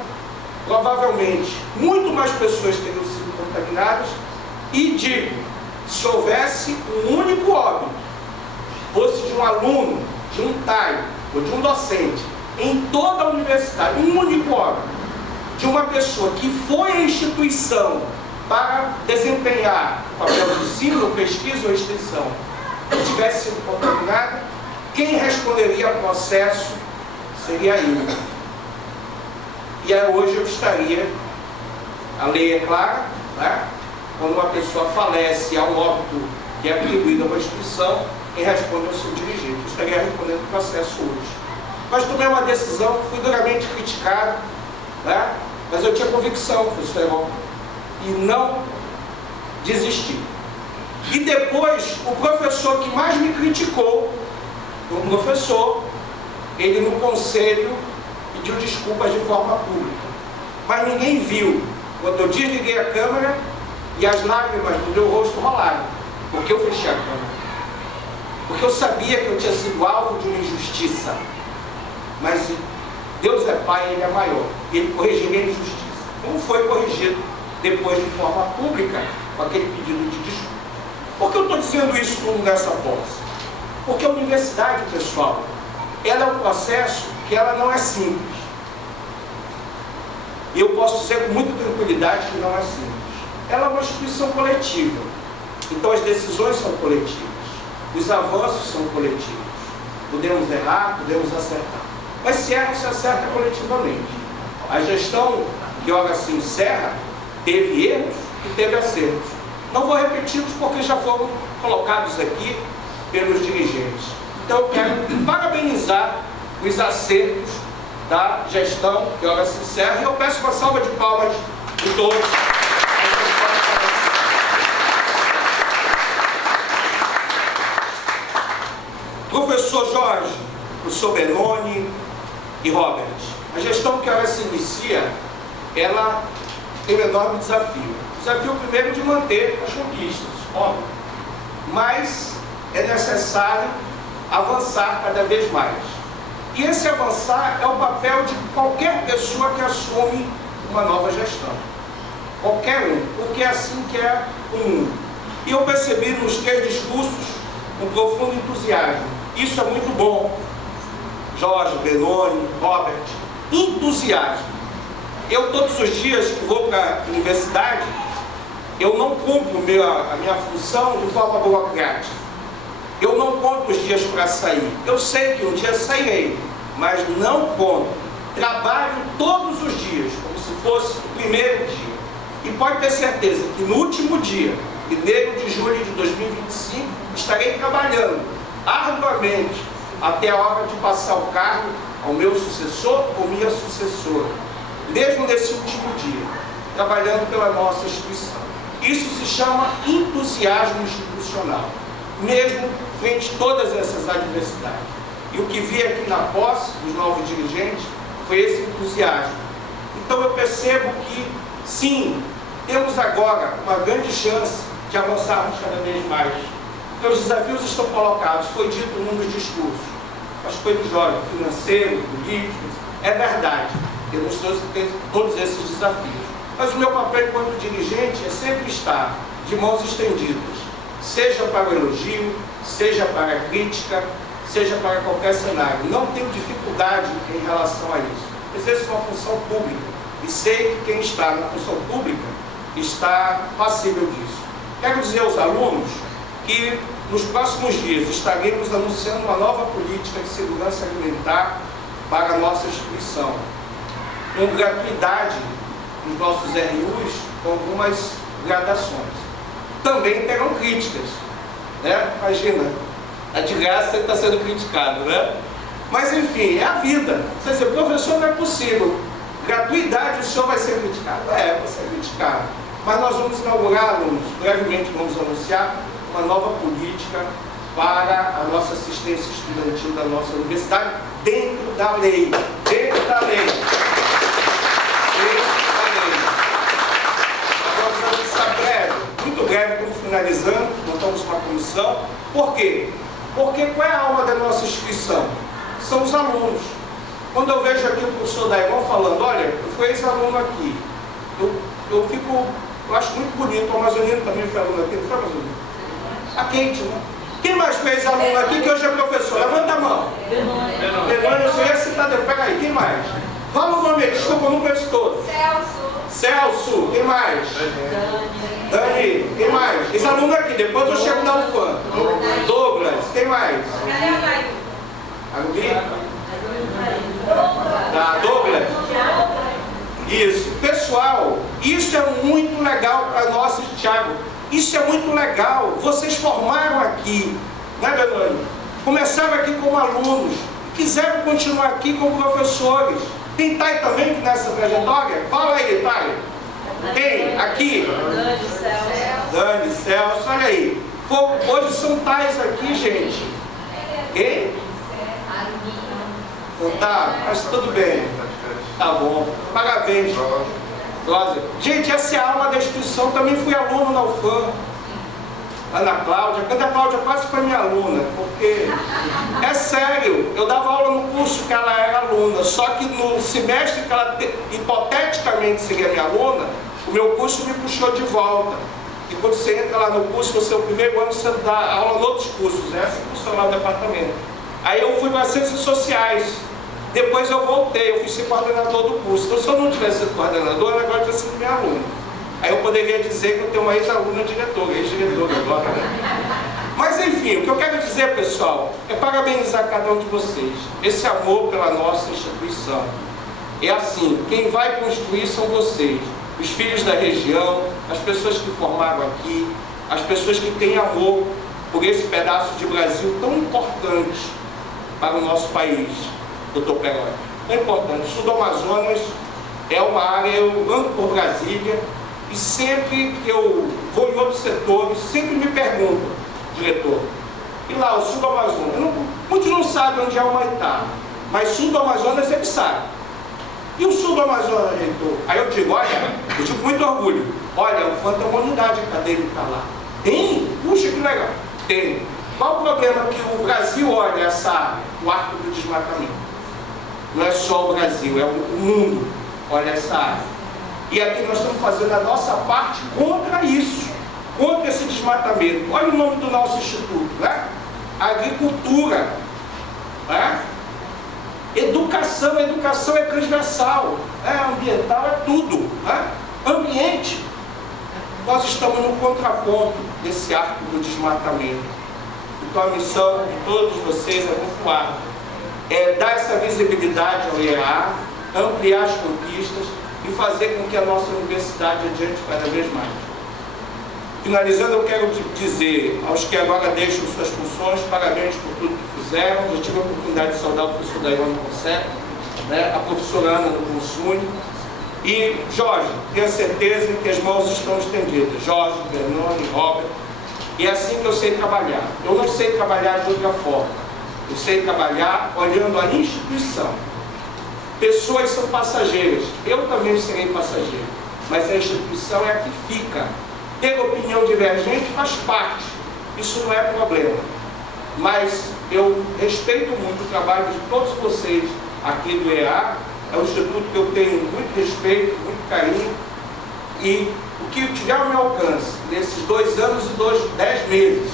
provavelmente muito mais pessoas teriam sido contaminadas. E digo, se houvesse um único óbito, fosse de um aluno, de um TAI ou de um docente, em toda a universidade, um único óbito, de uma pessoa que foi à instituição para desempenhar o papel de ensino, pesquisa ou extensão, e tivesse sido contaminada, quem responderia ao processo seria eu. E aí hoje eu estaria, a lei é clara, né? Quando uma pessoa falece, há um óbito que é atribuído a uma instituição, quem responde é o seu dirigente. Eu estaria respondendo o processo hoje. Mas tomei uma decisão, fui duramente criticado, né? Mas eu tinha convicção, professor Herói, e não desisti. E depois, o professor que mais me criticou, o professor, ele no conselho pediu desculpas de forma pública. Mas ninguém viu quando eu desliguei a câmera e as lágrimas do meu rosto rolaram, porque eu fechei a câmera. Porque eu sabia que eu tinha sido alvo de uma injustiça. Mas Deus é Pai, Ele é maior. Ele corrigiria a injustiça. Como foi corrigido depois de forma pública, com aquele pedido de desculpa. Por que eu estou dizendo isso tudo nessa posse? Porque a universidade, pessoal, ela é um processo que ela não é simples. E eu posso dizer com muita tranquilidade que não é simples. Ela é uma instituição coletiva. Então as decisões são coletivas. Os avanços são coletivos. Podemos errar, podemos acertar. Mas se erra, se acerta coletivamente. A gestão que ora se encerra teve erros e teve acertos. Não vou repeti-los porque já foram colocados aqui pelos dirigentes. Então eu quero parabenizar os acertos da gestão que ora se encerra, e eu peço uma salva de palmas de todos. Professor Jorge, professor Benoni e Robert, a gestão que ora se inicia, ela tem um enorme desafio. O desafio primeiro de manter as conquistas, óbvio, mas é necessário avançar cada vez mais. E esse avançar é o papel de qualquer pessoa que assume uma nova gestão. Qualquer um, porque é assim que é o mundo. E eu percebi nos 3 discursos um profundo entusiasmo. Isso é muito bom. Jorge, Benoni, Robert, entusiasmo. Eu todos os dias que vou para a universidade, eu não cumpro a minha função de forma burocrática. Eu não conto os dias para sair. Eu sei que um dia sairei, mas não conto. Trabalho todos os dias, como se fosse o primeiro dia. E pode ter certeza que no último dia, 1º de julho de 2025, estarei trabalhando arduamente até a hora de passar o cargo ao meu sucessor ou minha sucessora. Mesmo nesse último dia, trabalhando pela nossa instituição. Isso se chama entusiasmo institucional, mesmo frente a todas essas adversidades. E o que vi aqui na posse dos novos dirigentes foi esse entusiasmo. Então eu percebo que, sim, temos agora uma grande chance de avançarmos cada vez mais. Porque os desafios estão colocados, foi dito num dos discursos. Acho que foi do Jorge, financeiro, político, é verdade. Temos todos esses desafios. Mas o meu papel enquanto dirigente é sempre estar de mãos estendidas, seja para o elogio, seja para a crítica, seja para qualquer cenário. Não tenho dificuldade em relação a isso. Exerço uma função pública e sei que quem está na função pública está passível disso. Quero dizer aos alunos que nos próximos dias estaremos anunciando uma nova política de segurança alimentar para a nossa instituição, com gratuidade nos nossos RUs, com algumas gradações. Também terão críticas, né? Imagina, a de graça está sendo criticado, né? Mas enfim, é a vida. Você diz, professor, não é possível. Gratuidade, o senhor vai ser criticado? É, vai ser criticado. Mas nós vamos inaugurar, brevemente vamos anunciar, uma nova política para a nossa assistência estudantil da nossa universidade, dentro da lei. Dentro da lei. Agora vamos estar breve, muito breve, estamos finalizando, montamos uma comissão. Por quê? Porque qual é a alma da nossa instituição? São os alunos. Quando eu vejo aqui o professor Dairon falando, olha, eu fui ex-aluno aqui, eu acho muito bonito, o Amazonino também foi aluno aqui, não foi, Amazonino? A Kate, né? Quem mais fez aluno aqui que hoje é professor? Levanta a mão. Benoni, eu só ia citar, pega aí, quem mais? Fala o nome aí, desculpa, eu não conheço todos. Celso, quem mais? Dani, quem mais? Esse aluno aqui, depois eu chego da UFAM. Douglas, quem mais? Arubi? Tá, Douglas? Isso. Pessoal, isso é muito legal para nós, Thiago. Isso é muito legal. Vocês formaram aqui, né, Benoni? Começaram aqui como alunos, quiseram continuar aqui como professores. Tem Thay também nessa trajetória? Fala aí, Thay. Tem aqui? Dani, Celso, olha aí. Hoje são Thais aqui, gente. Quem? Não tá? Mas tudo bem. Tá bom. Parabéns. Gente, essa é a alma da instituição. Também fui aluno na UFAM. Ana Cláudia. A Cláudia quase foi minha aluna, porque é sério, eu dava aula no curso que ela era aluna, só que no semestre que ela hipoteticamente seria minha aluna, o meu curso me puxou de volta. E quando você entra lá no curso, você é o primeiro ano, você dá aula em outros cursos, essa funciona lá no departamento. Aí eu fui para Ciências Sociais, depois eu voltei, eu fui ser coordenador do curso. Então, se eu não tivesse sido coordenador, ela agora tinha sido minha aluna. Aí eu poderia dizer que eu tenho uma ex-aluna diretora, ex-diretora agora, né? Mas enfim, o que eu quero dizer, pessoal, é parabenizar cada um de vocês. Esse amor pela nossa instituição. É assim, quem vai construir são vocês, os filhos da região, as pessoas que formaram aqui, as pessoas que têm amor por esse pedaço de Brasil tão importante para o nosso país, doutor Peroni. Tão importante. O sul do Amazonas é uma área, eu ando por Brasília, e sempre que eu vou em outros setores, sempre me perguntam, diretor, e lá, o sul do Amazonas? Muitos não sabem onde é o Humaitá, mas sul do Amazonas ele sabe. E o sul do Amazonas, reitor? Aí eu digo, olha, eu digo com muito orgulho, olha, o UFAM tem uma unidade acadêmica lá. Tem? Puxa, que legal. Tem. Qual o problema que o Brasil olha essa área, o arco do desmatamento? Não é só o Brasil, é o mundo. Olha essa área. E aqui nós estamos fazendo a nossa parte contra isso, contra esse desmatamento. Olha o nome do nosso instituto, né? Agricultura, né? Educação é transversal, ambiental é tudo, né? Ambiente, nós estamos no contraponto desse arco do desmatamento. Então a missão de todos vocês é muito clara, é dar essa visibilidade ao IEA, ampliar as conquistas e fazer com que a nossa universidade adiante cada vez mais. Finalizando, eu quero dizer aos que agora deixam suas funções, parabéns por tudo que fizeram. Eu tive a oportunidade de saudar o professor Daiane Conceito, né, a professora Ana do Consune. E, Jorge, tenha certeza que as mãos estão estendidas. Jorge, Bernoni, Robert. E é assim que eu sei trabalhar. Eu não sei trabalhar de outra forma. Eu sei trabalhar olhando a instituição. Pessoas são passageiras. Eu também serei passageiro. Mas a instituição é a que fica. Ter opinião divergente faz parte, isso não é problema. Mas eu respeito muito o trabalho de todos vocês aqui do EA, é um instituto que eu tenho muito respeito, muito carinho, e o que tiver ao meu alcance, nesses 2 anos e 10 meses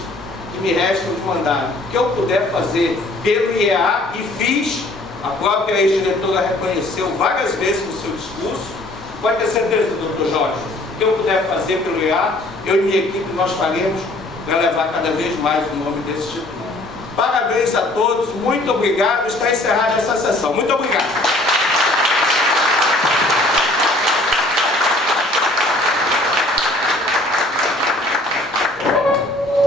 que me restam de mandato, o que eu puder fazer pelo IEA, e fiz, a própria ex-diretora reconheceu várias vezes no seu discurso, pode ter certeza, doutor Jorge, que eu puder fazer pelo IEA, eu e minha equipe nós faremos para levar cada vez mais o nome desse instituto. Parabéns a todos, muito obrigado, está encerrada essa sessão. Muito obrigado.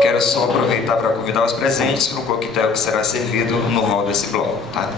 Quero só aproveitar para convidar os presentes para um coquetel que será servido no hall desse bloco, tá?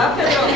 Dá, Pedro?